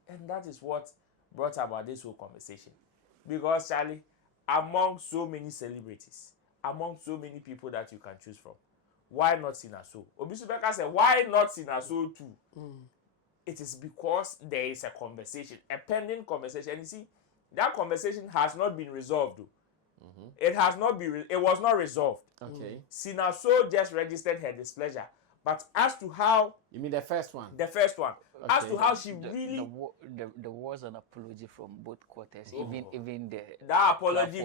And that is what brought about this whole conversation. Because, Charlie, among so many celebrities, among so many people that you can choose from, why not Cina So? Obisubeka said, why not Cina So too? It is because there is a conversation, a pending conversation. And you see, that conversation has not been resolved. It has not been, it was not resolved. Okay. Cina So just registered her displeasure. But as to how... You mean the first one? The first one. Okay. As to how she really... There was an apology from both quarters, even the... That apology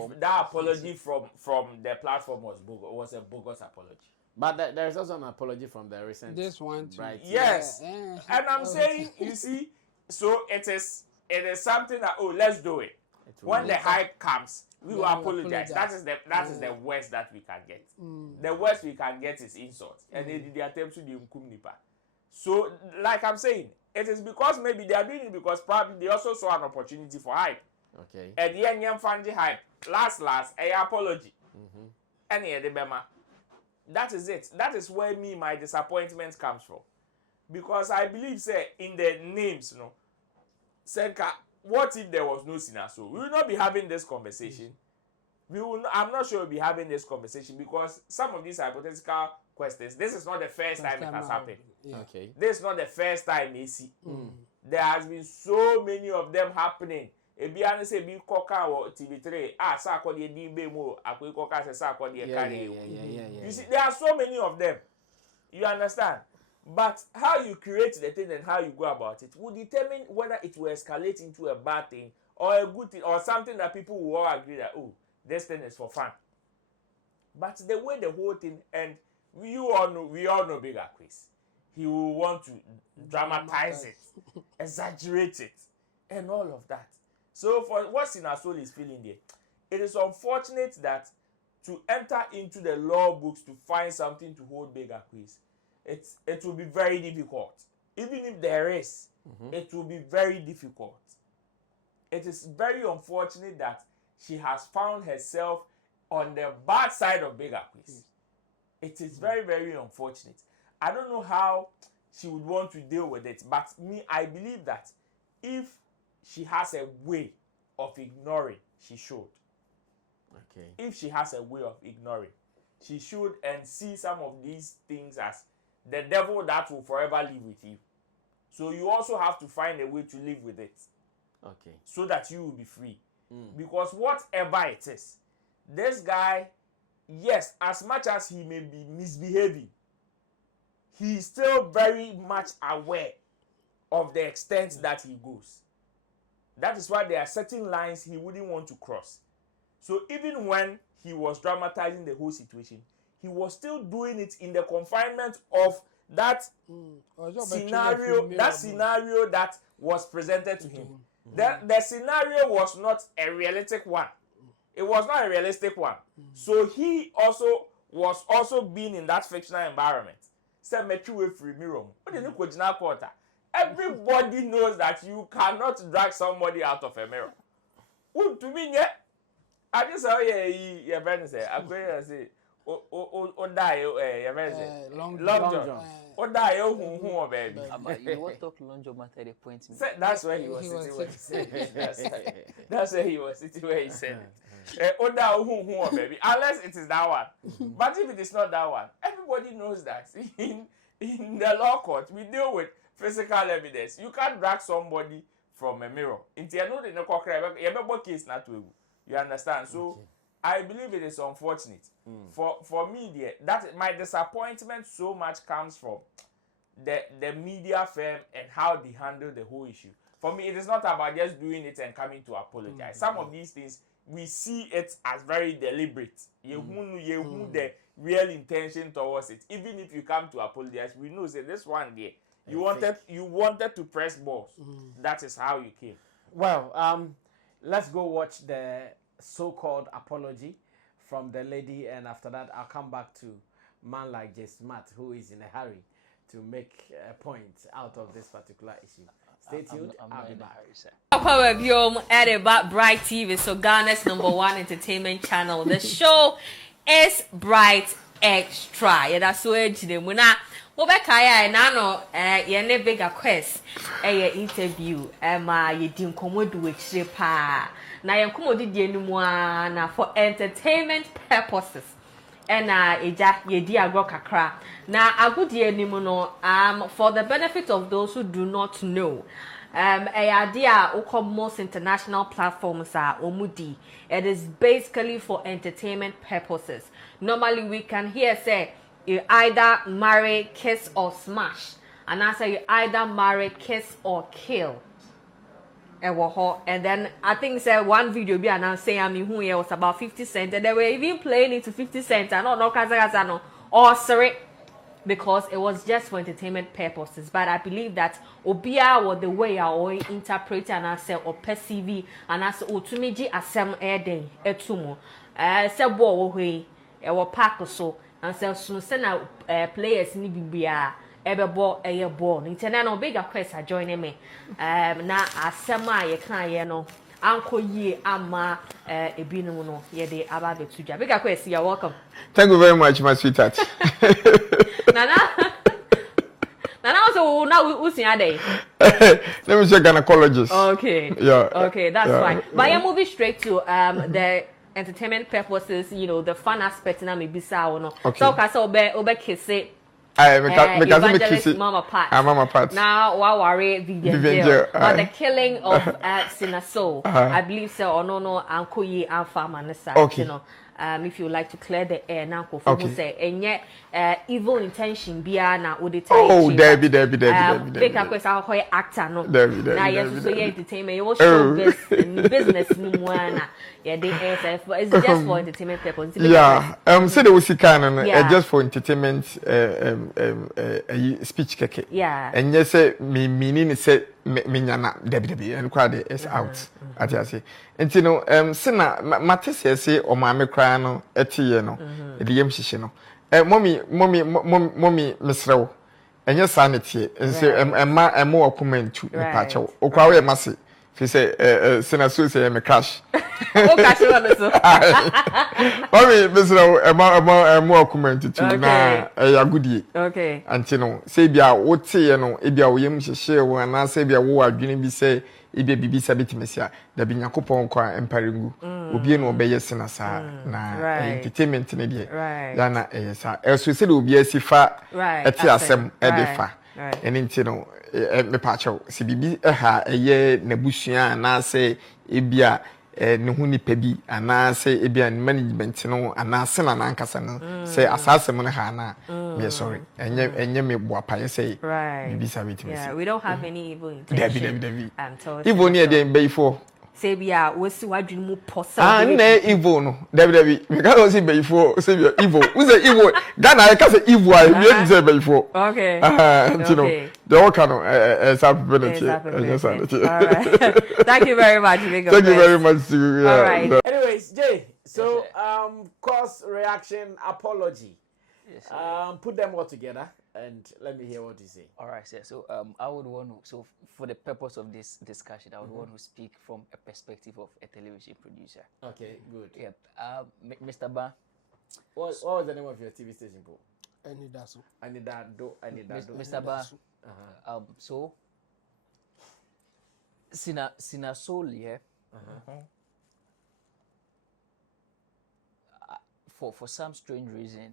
from the platform was a bogus apology. But there is also an apology from the recent... This one too. Right. Yes. Yeah. And I'm saying, you see, so it is something that, let's do it. When the hype comes, we will apologize. That is the worst that we can get. The worst we can get is insult. And they did the attempt to do nipa. So, like I'm saying, it is because maybe they are doing it because probably they also saw an opportunity for hype. Okay. And the fancy hype. Last, a apology. And the bema. That is it. That is where my disappointment comes from. Because I believe, say, in the names, Senka, what if there was no Cina So? We will not be having this conversation. I'm not sure we'll be having this conversation because some of these hypothetical questions, this is not the first time it has happened. Yeah. Okay. This is not the first time they see. There has been so many of them happening. Ebiane say bi koka wo TV3 sa akodi di be mo akoi koka say sa akodi carry. You see there are so many of them. You understand? But how you create the thing and how you go about it will determine whether it will escalate into a bad thing or a good thing or something that people will all agree that this thing is for fun. But the way the whole thing and we all know Big Akwes. He will want to dramatize it, exaggerate it, and all of that. So for what Cina So is feeling there, it is unfortunate that to enter into the law books to find something to hold Big Akwes, it will be very difficult. Even if there is, it will be very difficult. It is very unfortunate that she has found herself on the bad side of Big Akwes. It is very, very unfortunate. I don't know how she would want to deal with it, but I believe that if she has a way of ignoring, she should. Okay. If she has a way of ignoring, she should and see some of these things as the devil that will forever live with you. So you also have to find a way to live with it. Okay. So that you will be free. Because whatever it is, this guy, yes, as much as he may be misbehaving, he is still very much aware of the extent that he goes. That is why there are certain lines he wouldn't want to cross. So even when he was dramatizing the whole situation, he was still doing it in the confinement of that scenario that was presented to him. The scenario was not a realistic one. It was not a realistic one. So he also was being in that fictional environment. Everybody knows that you cannot drag somebody out of a mirror. To me, I just say, your friend say, I'm going to say, Long John. Baby. You want to talk Long John matter the point. That's where he was sitting. That's where he was sitting where he said it. Baby. Unless it is that one. But if it is not that one, everybody knows that in the law court, we deal with physical evidence. You can't drag somebody from a mirror. You understand? So okay. I believe it is unfortunate. For me, that my disappointment so much comes from the media firm and how they handle the whole issue. For me, it is not about just doing it and coming to apologize. Some of these things, we see it as very deliberate. You the real intention towards it. Even if you come to apologize, we know that this one there, you wanted to press balls. That is how you came. Well, let's go watch the so-called apology from the lady, and after that, I'll come back to man like J Smart, who is in a hurry to make a point out of this particular issue. Stay tuned. I'll be back. Power Biome at about Bright TV, so Ghana's #1 entertainment channel. The show is Bright Extra. Yeah, that's where the muna. Mobekaya and Nano, ye big Akwes, interview, ye dim commode with pa. Na ye commode di anymore for entertainment purposes. And ye dear kakra. Na agudi anymore, for the benefit of those who do not know. A idea most international platforms are omudi. It is basically for entertainment purposes. Normally we can hear say you either marry, kiss or smash. And I say you either marry, kiss or kill. And then I think say one video be announced saying who here was about 50 cents, and they were even playing it to 50 cents and no kaza or sorry, because it was just for entertainment purposes. But I believe that obia was the way I interpret and I say or perceive and I say otumiji asem eden etumo say bo we e wo park so and say so na players ni bibia ebebo eye ball internet no big Akwes join me na asem a ye kan ye no anko yi ama ebinum no ye de aba betuja big Akwes, you're welcome. Thank you very much, my sweetheart. Nana also now we see day. Let me check gynecologist. Okay. Yeah. Okay, that's fine. But you're moving straight to the entertainment purposes, you know, the fun aspect na maybe sa no. Okay. So ka obe kisse. Evangelist Mama Pat. Mama Pat. Now, worry Vivian but the killing of Cina, I believe so. Or no, Uncle Ye and Farmer Nessa. Okay. You know, if you like to clear the air now, okay. Say, and yet, evil intention be na would it there be. Big Akwes our actor no. Now yes, so entertainment. You will show business no yeah, it's just for entertainment purposes. Yeah, say the was kind just for entertainment speech keke. Yeah. And yes, say me meaning say me nyana debi and crowd is out. At you say. And you know, sina matese say o ma me cry no etiye no. E di yem hihye no. Mommy misrew. And yes sanity and say emma more comment to pacho. O kwa we masi. Fi say sina so say me cash. O cash one so. Mommy misrew emma more comment to na ya goodie. Okay. Anti no say bia wo tie no e bia wo yem hihye wo na say bia wo adwene bi say ibe bibi sabitimesia da bi nyakopon kwa emparengu obi no obeye sina sa na entertainment ne de ya na sa so se de obi asifa eti asem edefa eni nti no me pa chaw si bibi ha eye nabusua na se ebia ne hu nipa bi ana se ebia management no ana se na nankasa no se asase mo ne ha na me sorry enye me boapa say bibi sabitimesia. Yeah, we don't have any evil intention. Debbie. Evil near the before. Say we are we see what dream possible. Ah, ne evil no. Debbie. We can't say before. Say we are evil. Who say evil? Ghana I can say evil. We need say before. Okay. You know. The all kind of ability. All right. Thank you very much. Thank you very much. All right. Anyways, Jay. So cause reaction apology. Yes, put them all together and let me hear what you say. All right, sir. So I would want to, so for the purpose of this discussion, I would want to speak from a perspective of a television producer. Okay, good. Yep. Mr. Ba. What was the name of your TV station, Paul? Anidaso. Mr. Ba. So Cina Soul, yeah. For some strange reason,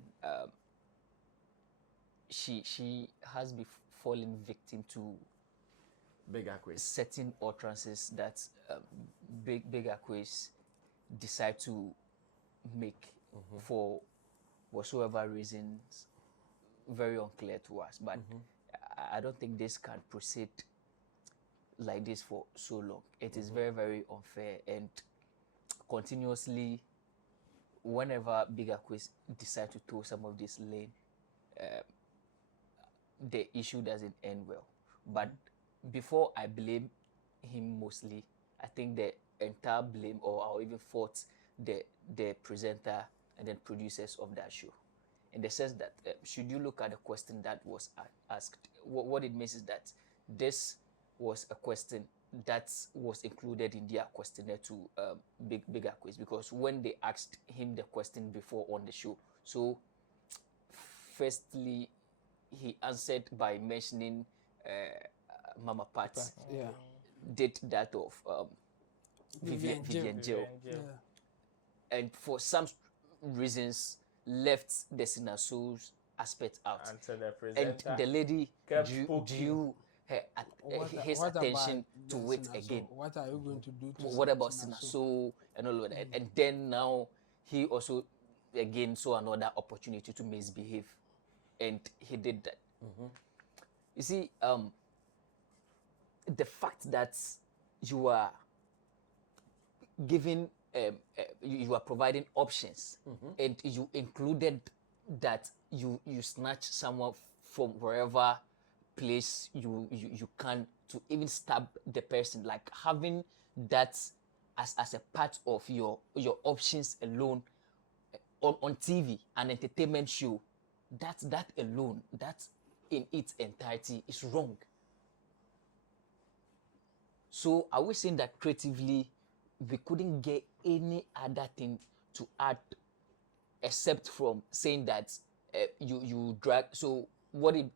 she has been fallen victim to Big Akwes. certain utterances that Big Akwes decide to make for whatsoever reasons, very unclear to us. But I don't think this can proceed like this for so long. It is very, very unfair, and continuously, whenever Big Akwes decide to toe some of this lane, the issue doesn't end well. But before I blame him mostly, I think the entire blame, or I'll even fault the presenter and then producers of that show. In the sense that should you look at the question that was asked, what it means is that this was a question that was included in their questionnaire to Big Akwez, because when they asked him the question before on the show, so firstly he answered by mentioning Mama Pat did that of Vivian Jail, and for some reasons left the Sinaso's aspect out, and the lady drew his attention to it again. What are you going to do to What about Sinaso and all of that? And then now he also again saw another opportunity to misbehave, and he did that. You see, the fact that you are giving you are providing options, and you included that you snatch someone from wherever place you can to even stab the person, like having that as a part of your options alone on TV, an entertainment show, that alone, that in its entirety is wrong. So are we saying that creatively we couldn't get any other thing to add except from saying that you drag? So what it,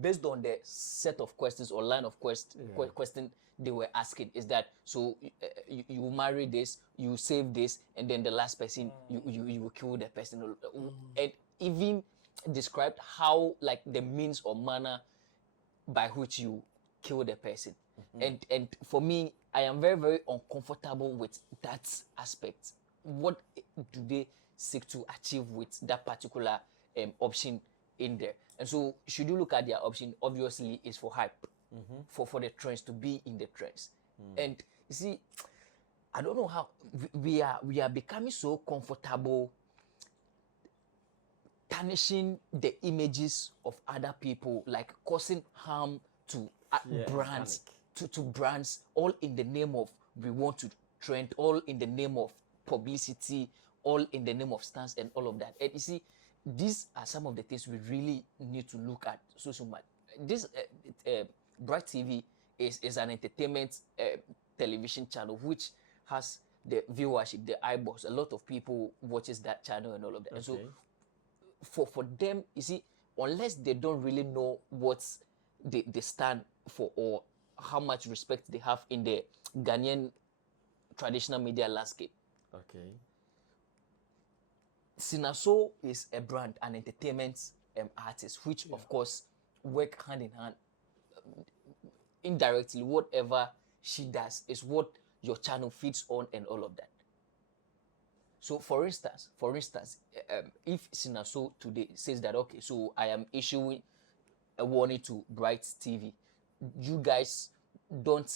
based on the set of questions or line of question they were asking, is that so you marry this, you save this, and then the last person you will kill the person, and even described how, like, the means or manner by which you kill the person. And for me, I am very, very uncomfortable with that aspect. What do they seek to achieve with that particular option in there? And so should you look at their option, obviously is for hype, for the trends, to be in the trends. And you see, I don't know how we are becoming so comfortable tarnishing the images of other people, like causing harm to brands, to brands, all in the name of we want to trend, all in the name of publicity, all in the name of stance and all of that. And you see, these are some of the things we really need to look at so much. This Bright TV is an entertainment television channel which has the viewership, the eyeballs. A lot of people watches that channel and all of that. And so for them, you see, unless they don't really know what they stand for or how much respect they have in the Ghanaian traditional media landscape. Sinaso is a brand, an entertainment artist, which of course work hand in hand. Indirectly, whatever she does is what your channel feeds on and all of that. So for instance, if Sinaso today says that, okay, so I am issuing a warning to Bright TV, you guys don't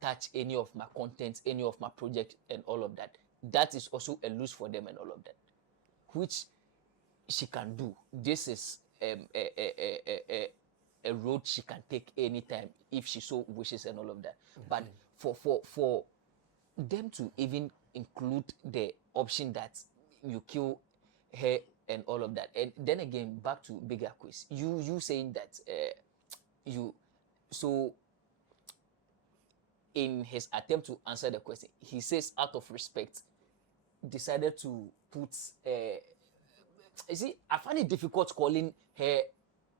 touch any of my content, any of my project and all of that. That is also a lose for them and all of that, which she can do. This is a road she can take anytime if she so wishes and all of that. But for them to even include the option that you kill her and all of that, and then again back to Big Akwez, you saying that so in his attempt to answer the question, he says out of respect decided to put you see, I find it difficult calling her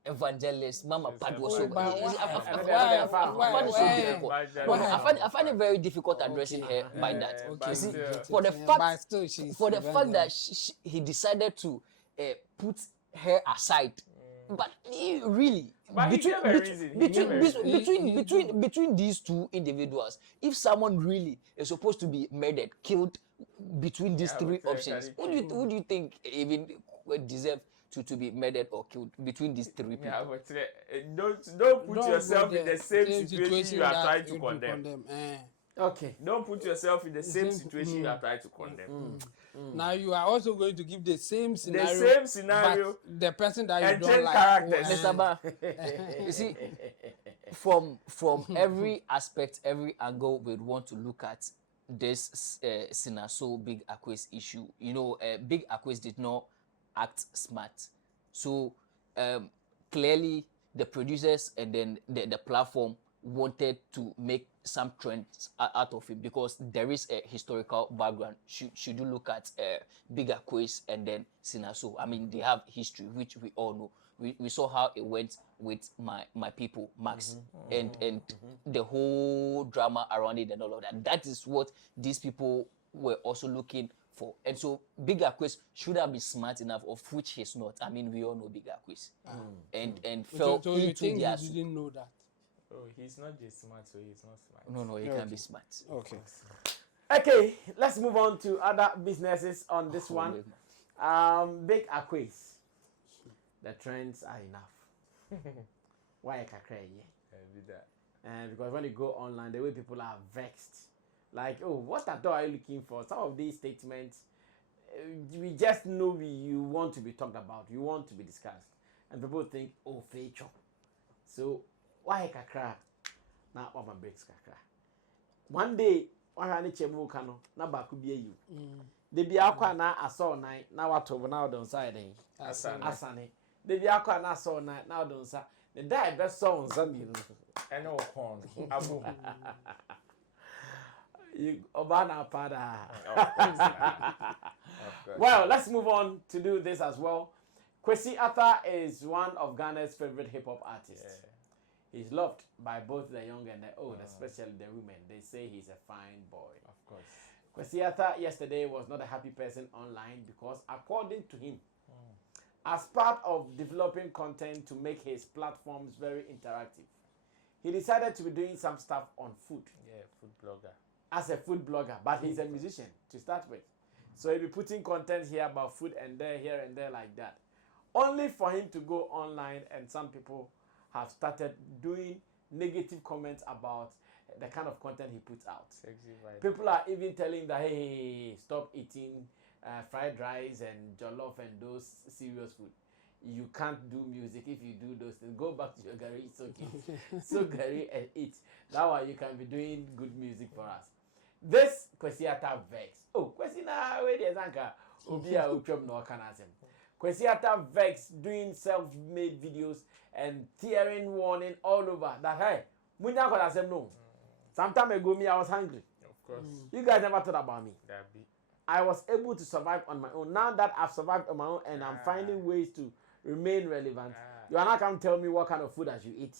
evangelist Mama Padua. So I find it very difficult addressing her by that. You see, for the fact that he decided to put her aside, but he really, between these two individuals, if someone really is supposed to be murdered, killed between these three options, who do you think even deserve to be murdered or killed between these three people? Don't put yourself in the same situation you are trying to condemn. Okay. Don't put yourself in the same situation you are trying to condemn. Now you are also going to give the same scenario. The same scenario. But the person that you don't change like. characters. Mr. Ba, you see, from every aspect, every angle we'd want to look at, this Cina so Big Akwes issue, you know, Big Akwes did not act smart. So clearly the producers and then the platform wanted to make some trends out of it because there is a historical background. Should you look at Big Akwes and then Cina so, I mean, they have history, which we all know. We saw how it went with my people, Max, and the whole drama around it and all of that. That is what these people were also looking for. And so Big Akwes should have been smart enough, of which he's not. I mean, we all know Big Akwes. And fell So you into think their... you didn't know that? Oh, he's not just smart, so he's not smart. No, he can be smart. Okay. Okay, let's move on to other businesses on this one. Big Akwes. The trends are enough. Why I can cry? And because when you go online, the way people are vexed, like, oh, what at all are you looking for? Some of these statements, we just know you want to be talked about, you want to be discussed, and people think, oh, feature. So why I can cry? Now, what my breaks can cry. One day, one I need to move cano. Now, back could be you. The Biakwa na asaw night. Now what over now don't side Asane. The Biakwa na asaw night. Now don't say. The die best song Sammy. I know corn. Abu. You Obana Pada. Well, let's move on to do this as well. Kwesi is one of Ghana's favorite hip hop artists. Yeah. He's loved by both the young and the old, especially the women. They say he's a fine boy. Of course. Kwesi yesterday was not a happy person online because, according to him, as part of developing content to make his platforms very interactive, he decided to be doing some stuff on food. Yeah, food blogger. As a food blogger, but he's a musician to start with. So he'll be putting content here about food and there, here and there like that. Only for him to go online, and some people have started doing negative comments about the kind of content he puts out. People are even telling that, hey, stop eating fried rice and jollof and those serious food. You can't do music if you do those things. Go back to your gari, it's okay. So gari and eat. That way you can be doing good music for us. This Kwesi vex. Oh, Kwesi na where there's anka. Obia uchom no kanasem. Kwesi vex doing self-made videos and tearing warning all over that, hey, munya kanasem no. Some time ago, I was hungry. Of course. You guys never thought about me. Be. I was able to survive on my own. Now that I've survived on my own and I'm finding ways to remain relevant, you are not going to tell me what kind of food as you eat.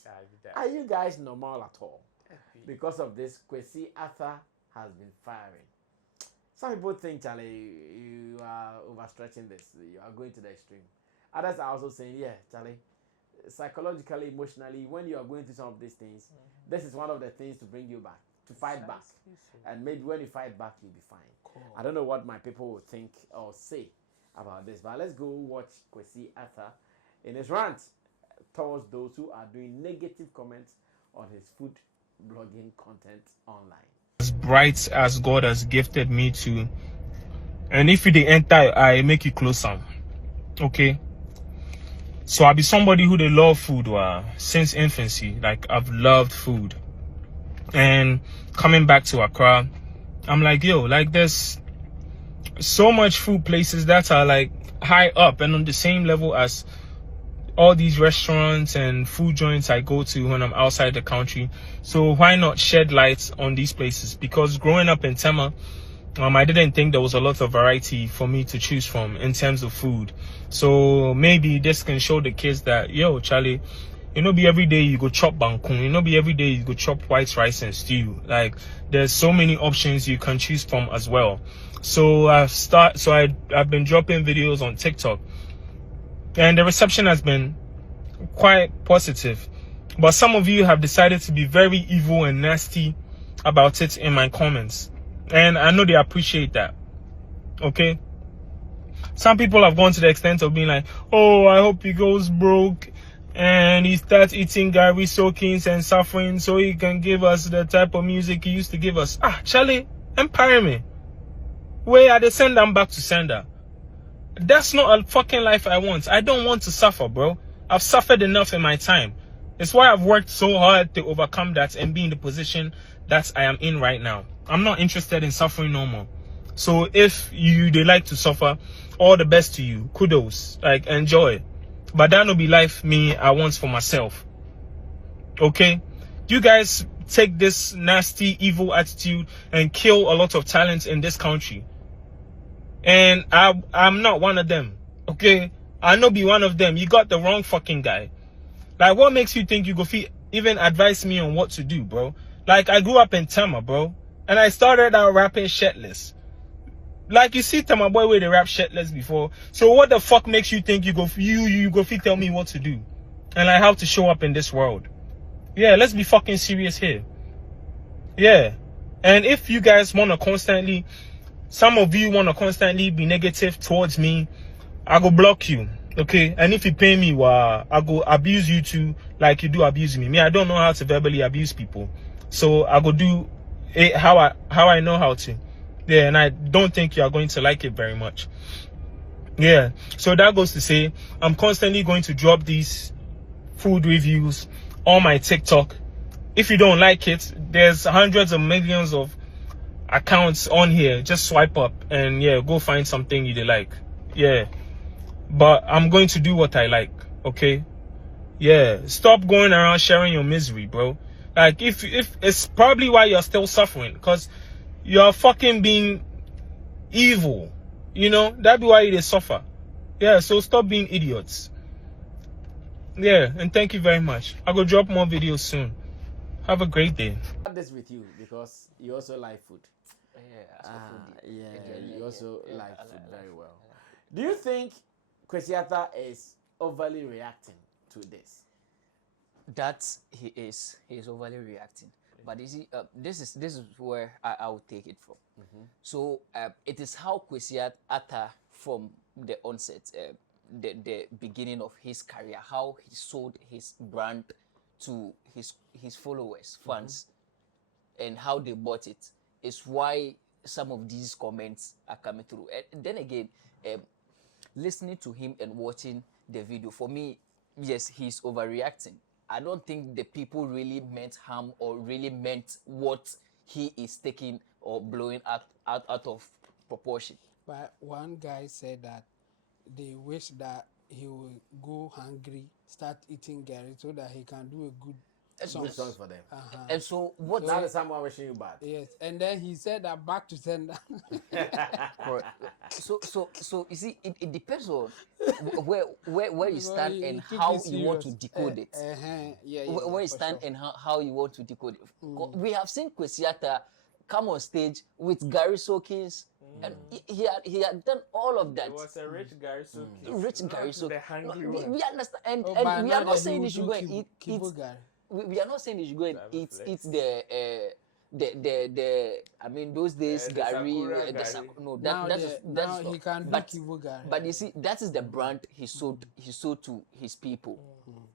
Are you guys normal at all? Because of this, Kwesi has been firing. Some people think, Charlie, you are overstretching this. You are going to the extreme. Others are also saying, yeah, Charlie, psychologically, emotionally, when you are going through some of these things, this is one of the things to bring you back, to fight back. And maybe when you fight back, you'll be fine. Cool. I don't know what my people will think or say about this, but let's go watch Kwesi in his rant towards those who are doing negative comments on his food blogging content online. As bright as God has gifted me to, and if you dey enter, I make you close some. Okay? So I be somebody who they love food since infancy. Like, I've loved food. And coming back to Accra, I'm like, yo, like, there's so much food places that are like high up and on the same level as all these restaurants and food joints I go to when I'm outside the country. So why not shed light on these places? Because growing up in Tema, I didn't think there was a lot of variety for me to choose from in terms of food. So maybe this can show the kids that, yo, Charlie, you know, be every day you go chop bangkun, you know, be every day you go chop white rice and stew. Like, there's so many options you can choose from as well. So I've been dropping videos on TikTok, and the reception has been quite positive. But some of you have decided to be very evil and nasty about it in my comments. And I know they appreciate that. Okay? Some people have gone to the extent of being like, oh, I hope he goes broke and he starts eating Gary soakings and suffering so he can give us the type of music he used to give us. Charlie, empire me. Where are they send them back to sender? That's not a fucking life I want. I don't want to suffer, bro. I've suffered enough in my time. It's why I've worked so hard to overcome that and be in the position that I am in right now. I'm not interested in suffering no more. So if they like to suffer, all the best to you. Kudos. Like, enjoy. But that'll be life I want for myself. Okay? You guys take this nasty, evil attitude and kill a lot of talent in this country. And I'm not one of them. Okay? I know be one of them. You got the wrong fucking guy. Like, what makes you think you go even advise me on what to do, bro? Like, I grew up in Tama, bro. And I started out rapping shirtless. Like, you see Tama boy where they rap shirtless before. So what the fuck makes you think you go tell me what to do? And like how to show up in this world? Yeah, let's be fucking serious here. Yeah. And if you guys want to some of you want to constantly be negative towards me, I go block you. Okay, and if you pay me, I go abuse you too, like you do abuse me. I don't know how to verbally abuse people, so I go do it how I know how to. Yeah, and I don't think you are going to like it very much. Yeah, so that goes to say, I'm constantly going to drop these food reviews on my TikTok. If you don't like it, there's hundreds of millions of accounts on here. Just swipe up and yeah, go find something you like. Yeah. But I'm going to do what I like, okay? Yeah, stop going around sharing your misery, bro. Like, if it's probably why you're still suffering, because you're fucking being evil, you know? That'd be why they suffer. Yeah, so stop being idiots. Yeah, and thank you very much. I will drop more videos soon. Have a great day. This with you because you also like food. You also like food very well. Do you think Quiata is overly reacting to this? That he is overly reacting. But you see, this is where I will take it from. So it is how Quiata from the onset, the beginning of his career, how he sold his brand to his followers, fans, and how they bought it is why some of these comments are coming through. And then again, listening to him and watching the video, for me, yes, he's overreacting. I don't think the people really meant harm or really meant what he is taking or blowing out of proportion. But one guy said that they wish that he will go hungry, start eating Gary so that he can do a good Good songs for them. And so what? Now there's someone wishing you bad. Yes, and then he said that back to sender. Correct. So you see, it depends on where you stand and how you want to decode it. Where you stand and how you want to decode it. We have seen Quiata come on stage with Gary Soakins, and he had done all of that. It was a rich Gary Soakins. Rich Gary Soakins. We understand, and we are not saying you should go and eat. We are not saying you should go and eat the I mean those days Gary that's he can but, do Gary. But you see, that is the brand he sold to his people.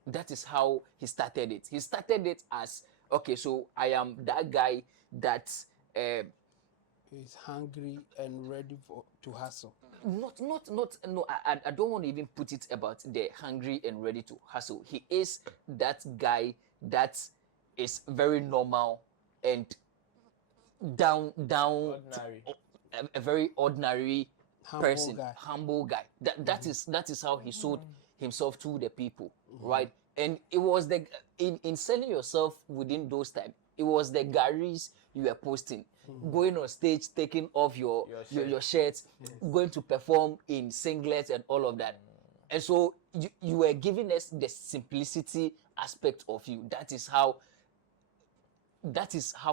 That is how he started it. He started it as, okay, so I am that guy that he's hungry and ready to hustle. No, I don't want to even put it about the hungry and ready to hustle. He is that guy that is very normal and down a very ordinary person, humble guy. That is how he sold himself to the people, right? And it was in selling yourself within those times, it was the Garys you were posting, going on stage, taking off your shirts, going to perform in singlets and all of that. And so you were giving us the simplicity aspect of you. That is how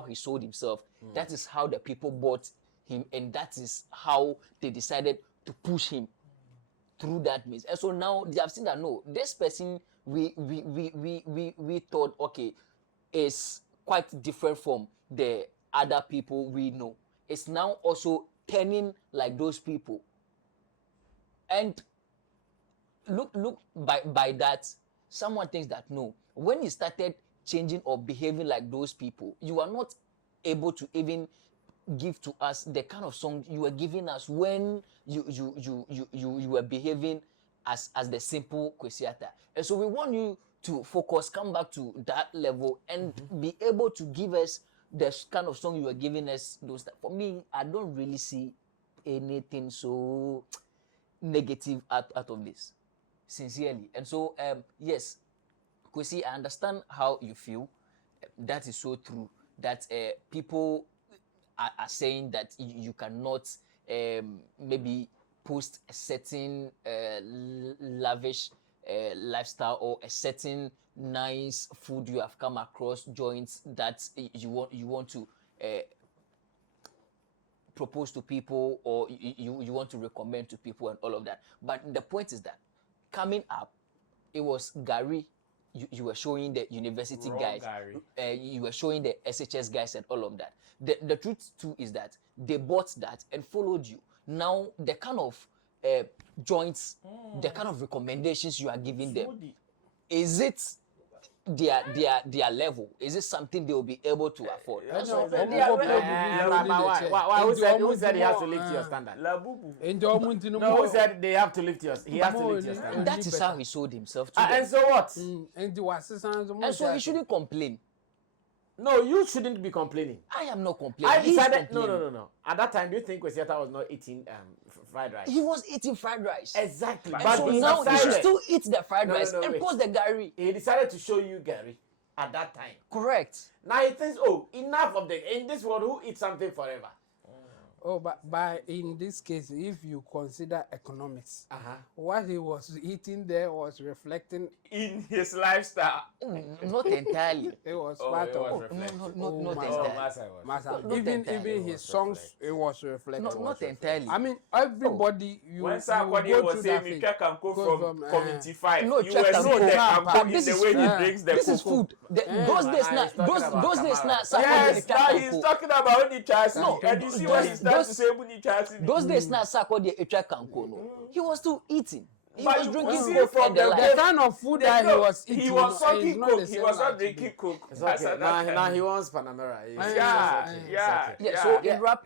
he sold himself. That is how the people bought him, and that is how they decided to push him through that means. And so now they have seen that no, this person we thought, okay, is quite different from the other people we know. It's now also turning like those people. And look by that, someone thinks that no, when you started changing or behaving like those people, you are not able to even give to us the kind of song you were giving us when you were behaving as the simple Quiata. And so we want you to focus, come back to that level, and be able to give us the kind of song you were giving us. Those for me, I don't really see anything so negative out of this, sincerely. And so, yes, Kwesi, I understand how you feel. That is so true. That people are saying that you cannot maybe post a certain lavish lifestyle or a certain nice food you have come across, joints that you want to propose to people, or you want to recommend to people and all of that. But the point is that coming up, it was Gary. You were showing the university Raw guys, you were showing the SHS guys and all of that. The truth too is that they bought that and followed you. Now the kind of joints, the kind of recommendations you are giving them, is it their level? Is it something they will be able to afford? Who said he has to lift your standard? No, who said they have to lift yours? He has to lift your standard. That is how he sold himself to And so what? and so he shouldn't complain. No, you shouldn't be complaining. I am not complaining. I decided no. At that time, do you think Quiata was not eating fried rice? He was eating fried rice. Exactly. And But so he now he should decided- still eat the fried No, rice and wait. post the Gary. He decided to show you Gary at that time. Correct. Now he thinks, oh, enough of in this world, who eats something forever? Oh, but in this case, if you consider economics, Uh-huh. what he was eating there was reflecting. In his lifestyle. Not entirely. It was Oh, part it of. was reflecting. Not my entirely. Massa was. Master. Not Even entirely. his songs, it was reflecting. Not entirely. I mean, everybody you When you Sarkodie go was through saying that me phase. check and go Go from from, community 5, No, you check were and seeing go. the But Kanko in this the is way food. he drinks the This is cocoa. food. Those days he's now, talking about those days now, Kamara. Yes, now he's talking about Oni Chasi. No, And you see what he starts to those- say Oni Chasi. Those days now, Sarkodie etra kanko no. He was still eating. He But was you drinking see coke from and the the like. The kind of food that he was eating. He was is sucking not coke. the He same was not like today. drinking coke. It's That's okay. at that Now time. he wants Panamera. Yeah, so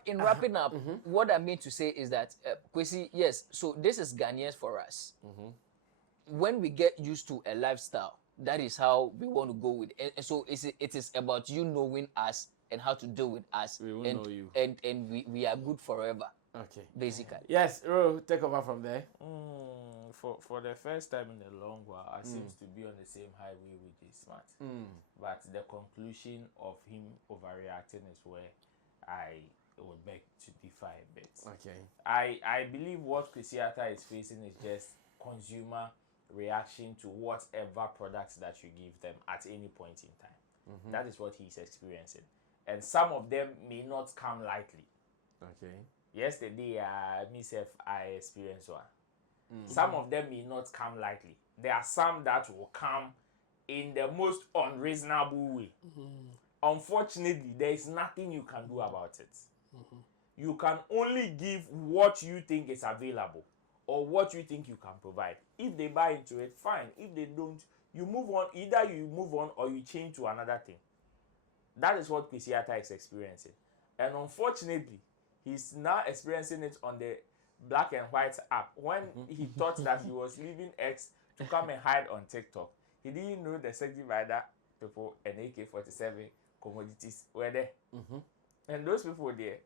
in wrapping up, what I mean to say is that, Kwesi, yes, so this is Ghanaians for us. When we get used to a lifestyle, that is how we want to go with it. And so it is about you knowing us and how to deal with us. We will and, know you. And we are good forever, Okay. basically. Yes, Ro, take over from there. For the first time in a long while, I seems to be on the same highway with this smart. But the conclusion of him overreacting is where I would beg to differ a bit. Okay. I believe what Quiata is facing is just consumer reaction to whatever products that you give them at any point in time. That is what he's experiencing. And some of them may not come lightly. Okay. Yesterday, myself, I experienced one. Some of them may not come lightly. There are some that will come in the most unreasonable way. Unfortunately, there is nothing you can do about it. You can only give what you think is available or what you think you can provide. If they buy into it, fine. If they don't, you move on. Either you move on or you change to another thing. That is what Quiata is experiencing. And unfortunately, he's now experiencing it on the Black and White app. When he thought that he was leaving X to come and hide on TikTok, he didn't know the safety rider people and AK-47 commodities were there. And those people there,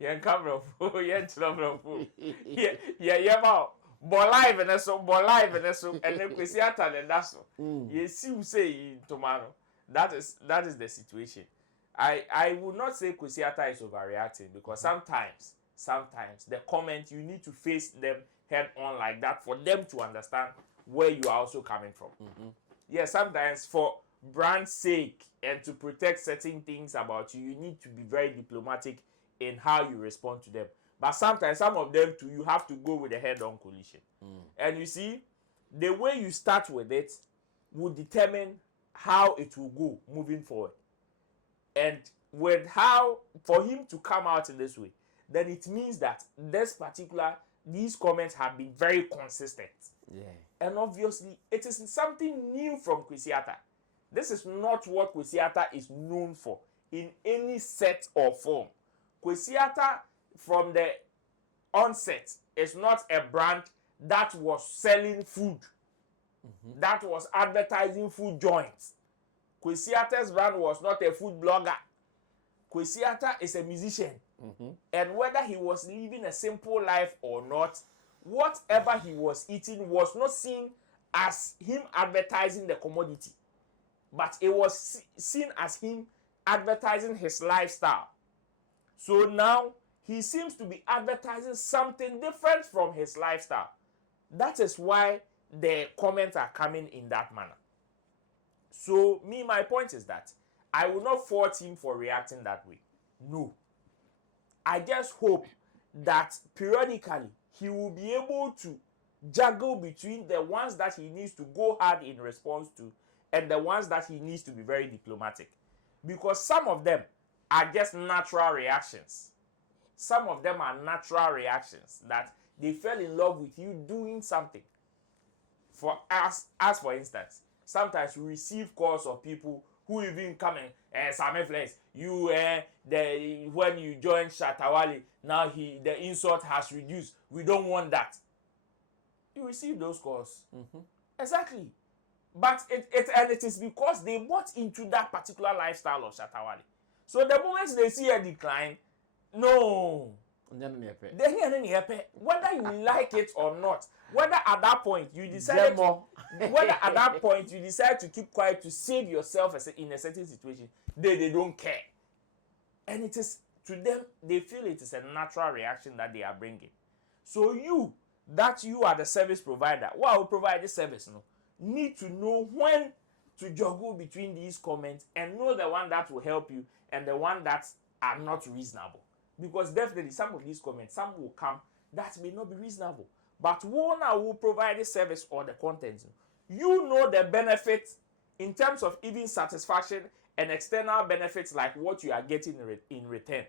yeah, camera, yeah, camera, yeah, but live and so, and then Quiata and that's so. Yes, you say tomorrow. That is the situation. I would not say Quiata is overreacting because sometimes the comment you need to face them head on like that for them to understand where you are also coming from. Yeah, sometimes for brand's sake and to protect certain things about you, you need to be very diplomatic in how you respond to them. But sometimes some of them too, you have to go with a head-on collision. And you see, the way you start with it will determine how it will go moving forward. And with how, for him to come out in this way, then it means that these comments have been very consistent. Yeah. And obviously, it is something new from Quiata. This is not what Quiata is known for in any set or form. Quiata, from the onset, is not a brand that was selling food. that was advertising food joints. Quiata's brand was not a food blogger. Quiata is a musician. And whether he was living a simple life or not, whatever he was eating was not seen as him advertising the commodity, but it was seen as him advertising his lifestyle. So now he seems to be advertising something different from his lifestyle. That is why the comments are coming in that manner. So my point is that I will not fault him for reacting that way. No. I just hope that periodically he will be able to juggle between the ones that he needs to go hard in response to and the ones that he needs to be very diplomatic. Because some of them are just natural reactions. Some of them are natural reactions that they fell in love with you doing something. For us, as for instance, sometimes we receive calls of people who even come and Sammy Flex, you when you join Shatawale, now the insult has reduced. We don't want that. You receive those calls. Exactly. But it is because they bought into that particular lifestyle of Shatawale. So the moment they see a decline, no. Whether you like it or not, whether at that point you decide to keep quiet to save yourself in a certain situation, they don't care. And it is to them, they feel it is a natural reaction that they are bringing. So you are the service provider, who will provide the service, need to know when to juggle between these comments and know the one that will help you and the one that are not reasonable. Because definitely some of these comments, some will come that may not be reasonable. But one will provide the service or the content. You know the benefits in terms of even satisfaction and external benefits like what you are getting in return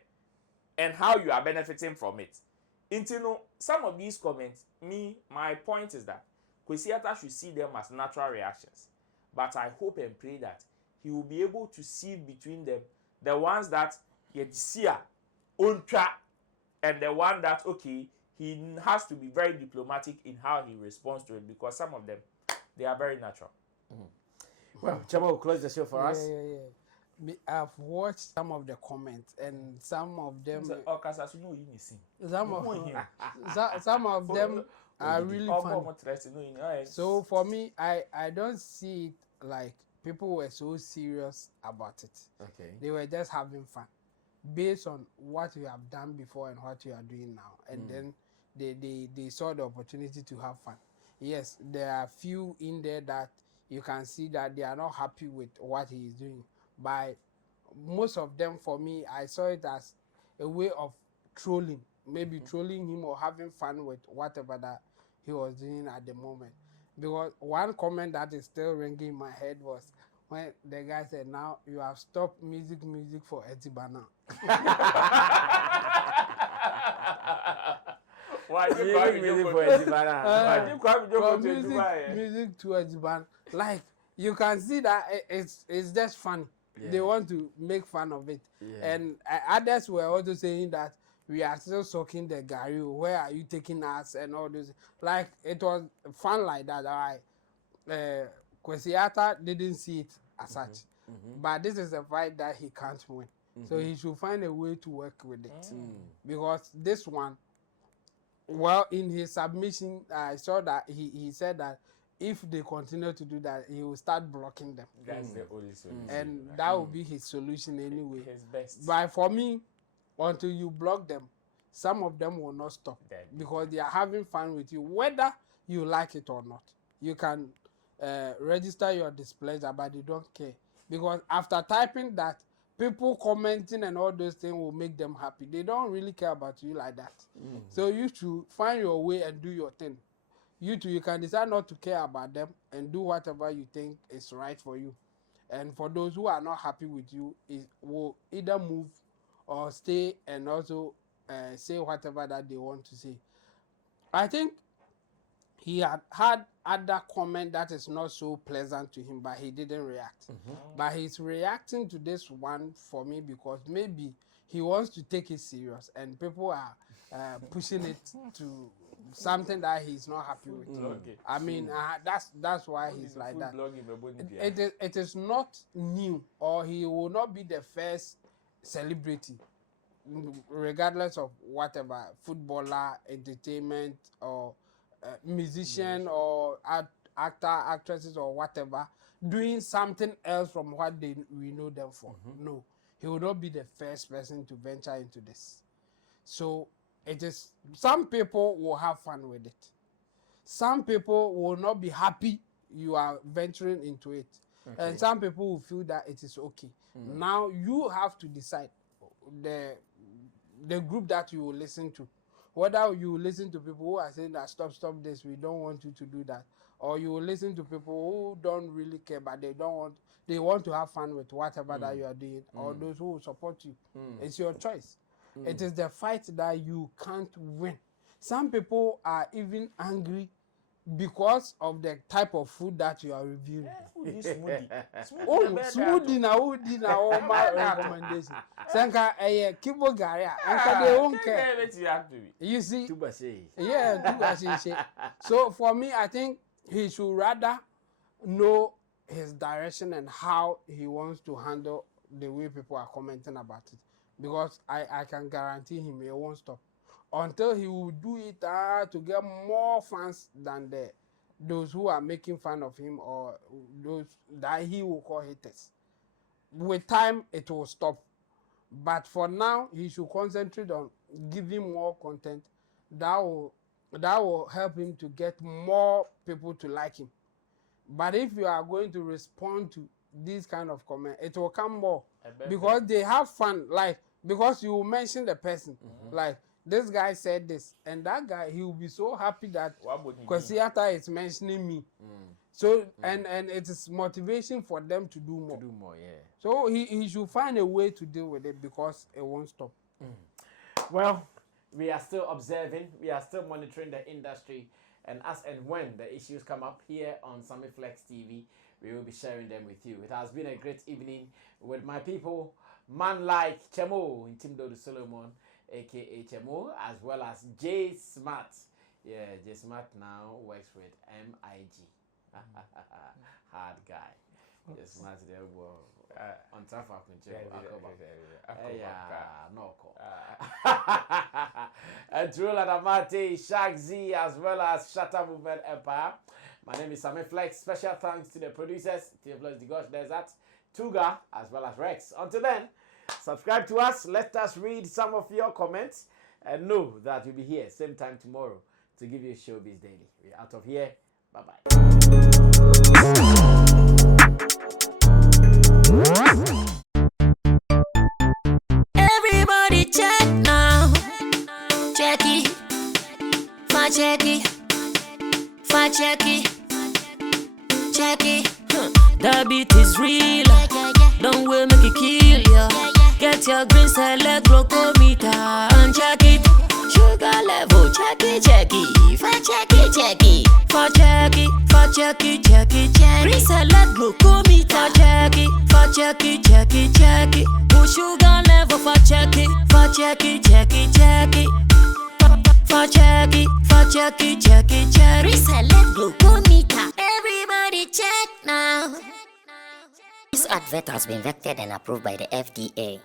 and how you are benefiting from it. Some of these comments, my point is that Quiata should see them as natural reactions. But I hope and pray that he will be able to sieve between them the ones that you see and the one that, okay, he has to be very diplomatic in how he responds to it, because some of them, they are very natural. Well, Chama will close the show for us. Yeah. I've watched some of the comments and some of them. Some of them are really funny. So for me, I don't see it like people were so serious about it. Okay. They were just having fun based on what you have done before and what you are doing now. And then they saw the opportunity to have fun. Yes, there are few in there that you can see that they are not happy with what he is doing. By most of them, for me, I saw it as a way of trolling, maybe trolling him or having fun with whatever that he was doing at the moment. Because one comment that is still ringing in my head was when the guy said, "Now you have stopped music for Etibana." Why you call music for Etibana? Music to Etibana. Like, you can see that it's just funny. Yeah. They want to make fun of it. Yeah. And others were also saying that we are still sucking the Gary. Where are you taking us? And all this. Like, it was fun like that. Kwesi didn't see it as such. But this is a fight that he can't win. So he should find a way to work with it. Because this one, well, in his submission, I saw that he said that if they continue to do that, he will start blocking them. That's the only solution. And that will be his solution anyway. His best. But for me, until you block them, some of them will not stop because they are having fun with you, whether you like it or not. You can register your displeasure, but they don't care. Because after typing that, people commenting and all those things will make them happy. They don't really care about you like that. So you should find your way and do your thing. You too, you can decide not to care about them and do whatever you think is right for you. And for those who are not happy with you, will either move or stay and also say whatever that they want to say. I think he had other comment that is not so pleasant to him, but he didn't react. But he's reacting to this one for me because maybe he wants to take it serious and people are pushing it to something that he's not happy with. I mean, that's why he's like that. It is not new, or he will not be the first celebrity, regardless of whatever, footballer, entertainment, or musician, or actor, actresses, or whatever, doing something else from what we know them for. No, he will not be the first person to venture into this. So it is, some people will have fun with it. Some people will not be happy you are venturing into it. And some people will feel that it is okay. Now you have to decide the group that you will listen to. Whether you will listen to people who are saying that stop this, we don't want you to do that. Or you will listen to people who don't really care, but they want to have fun with whatever that you are doing, or those who will support you. It's your choice. It is the fight that you can't win. Some people are even angry because of the type of food that you are reviewing. Smoothie na my recommendation. Senka kibo gari anka they won't care. You see? So for me, I think he should rather know his direction and how he wants to handle the way people are commenting about it. Because I can guarantee him he won't stop until he will do it to get more fans than those who are making fun of him, or those that he will call haters. With time, it will stop. But for now, he should concentrate on giving more content that will help him to get more people to like him. But if you are going to respond to these kind of comments, it will come more because they have fun. Like, because you mention the person, like this guy said this, and that guy, he will be so happy that Quiata is mentioning me. So and it is motivation for them to do more. So he should find a way to deal with it, because it won't stop. Well, we are still observing, we are still monitoring the industry, and as and when the issues come up here on Sammy Flex TV, we will be sharing them with you. It has been a great evening with my people, man like Chemo, Intimdo Solomon, aka Chemo, as well as J Smart. Yeah, J Smart now works with MIG. Hard guy. J Smart there on top of no call. And Trula Damate, Shag Z, as well as Shatter Movement Empire. My name is Sammy Flex. Special thanks to the producers, T-Plus Digosh Desert, Tuga, as well as Rex. Until then, subscribe to us. Let us read some of your comments, and know that we'll be here same time tomorrow to give you Showbiz Daily. We're out of here. Bye-bye. Everybody check now. Check it. Fa check it. Fa check it. Check it. The beat is real. Don't wait, make it kill ya. Get your green select glucometer and check it. Sugar level, check it, check it. Fa check it, check it. Fa check it, fa check it, check it, check it. Green select glucometer, check it. Fa check it, check it, check it. Put sugar level, fa check it, fa check it, check it, check it. Fa check it, fa check it, check it, check it. Green select glucometer. Everybody check now. This advert has been vetted and approved by the FDA.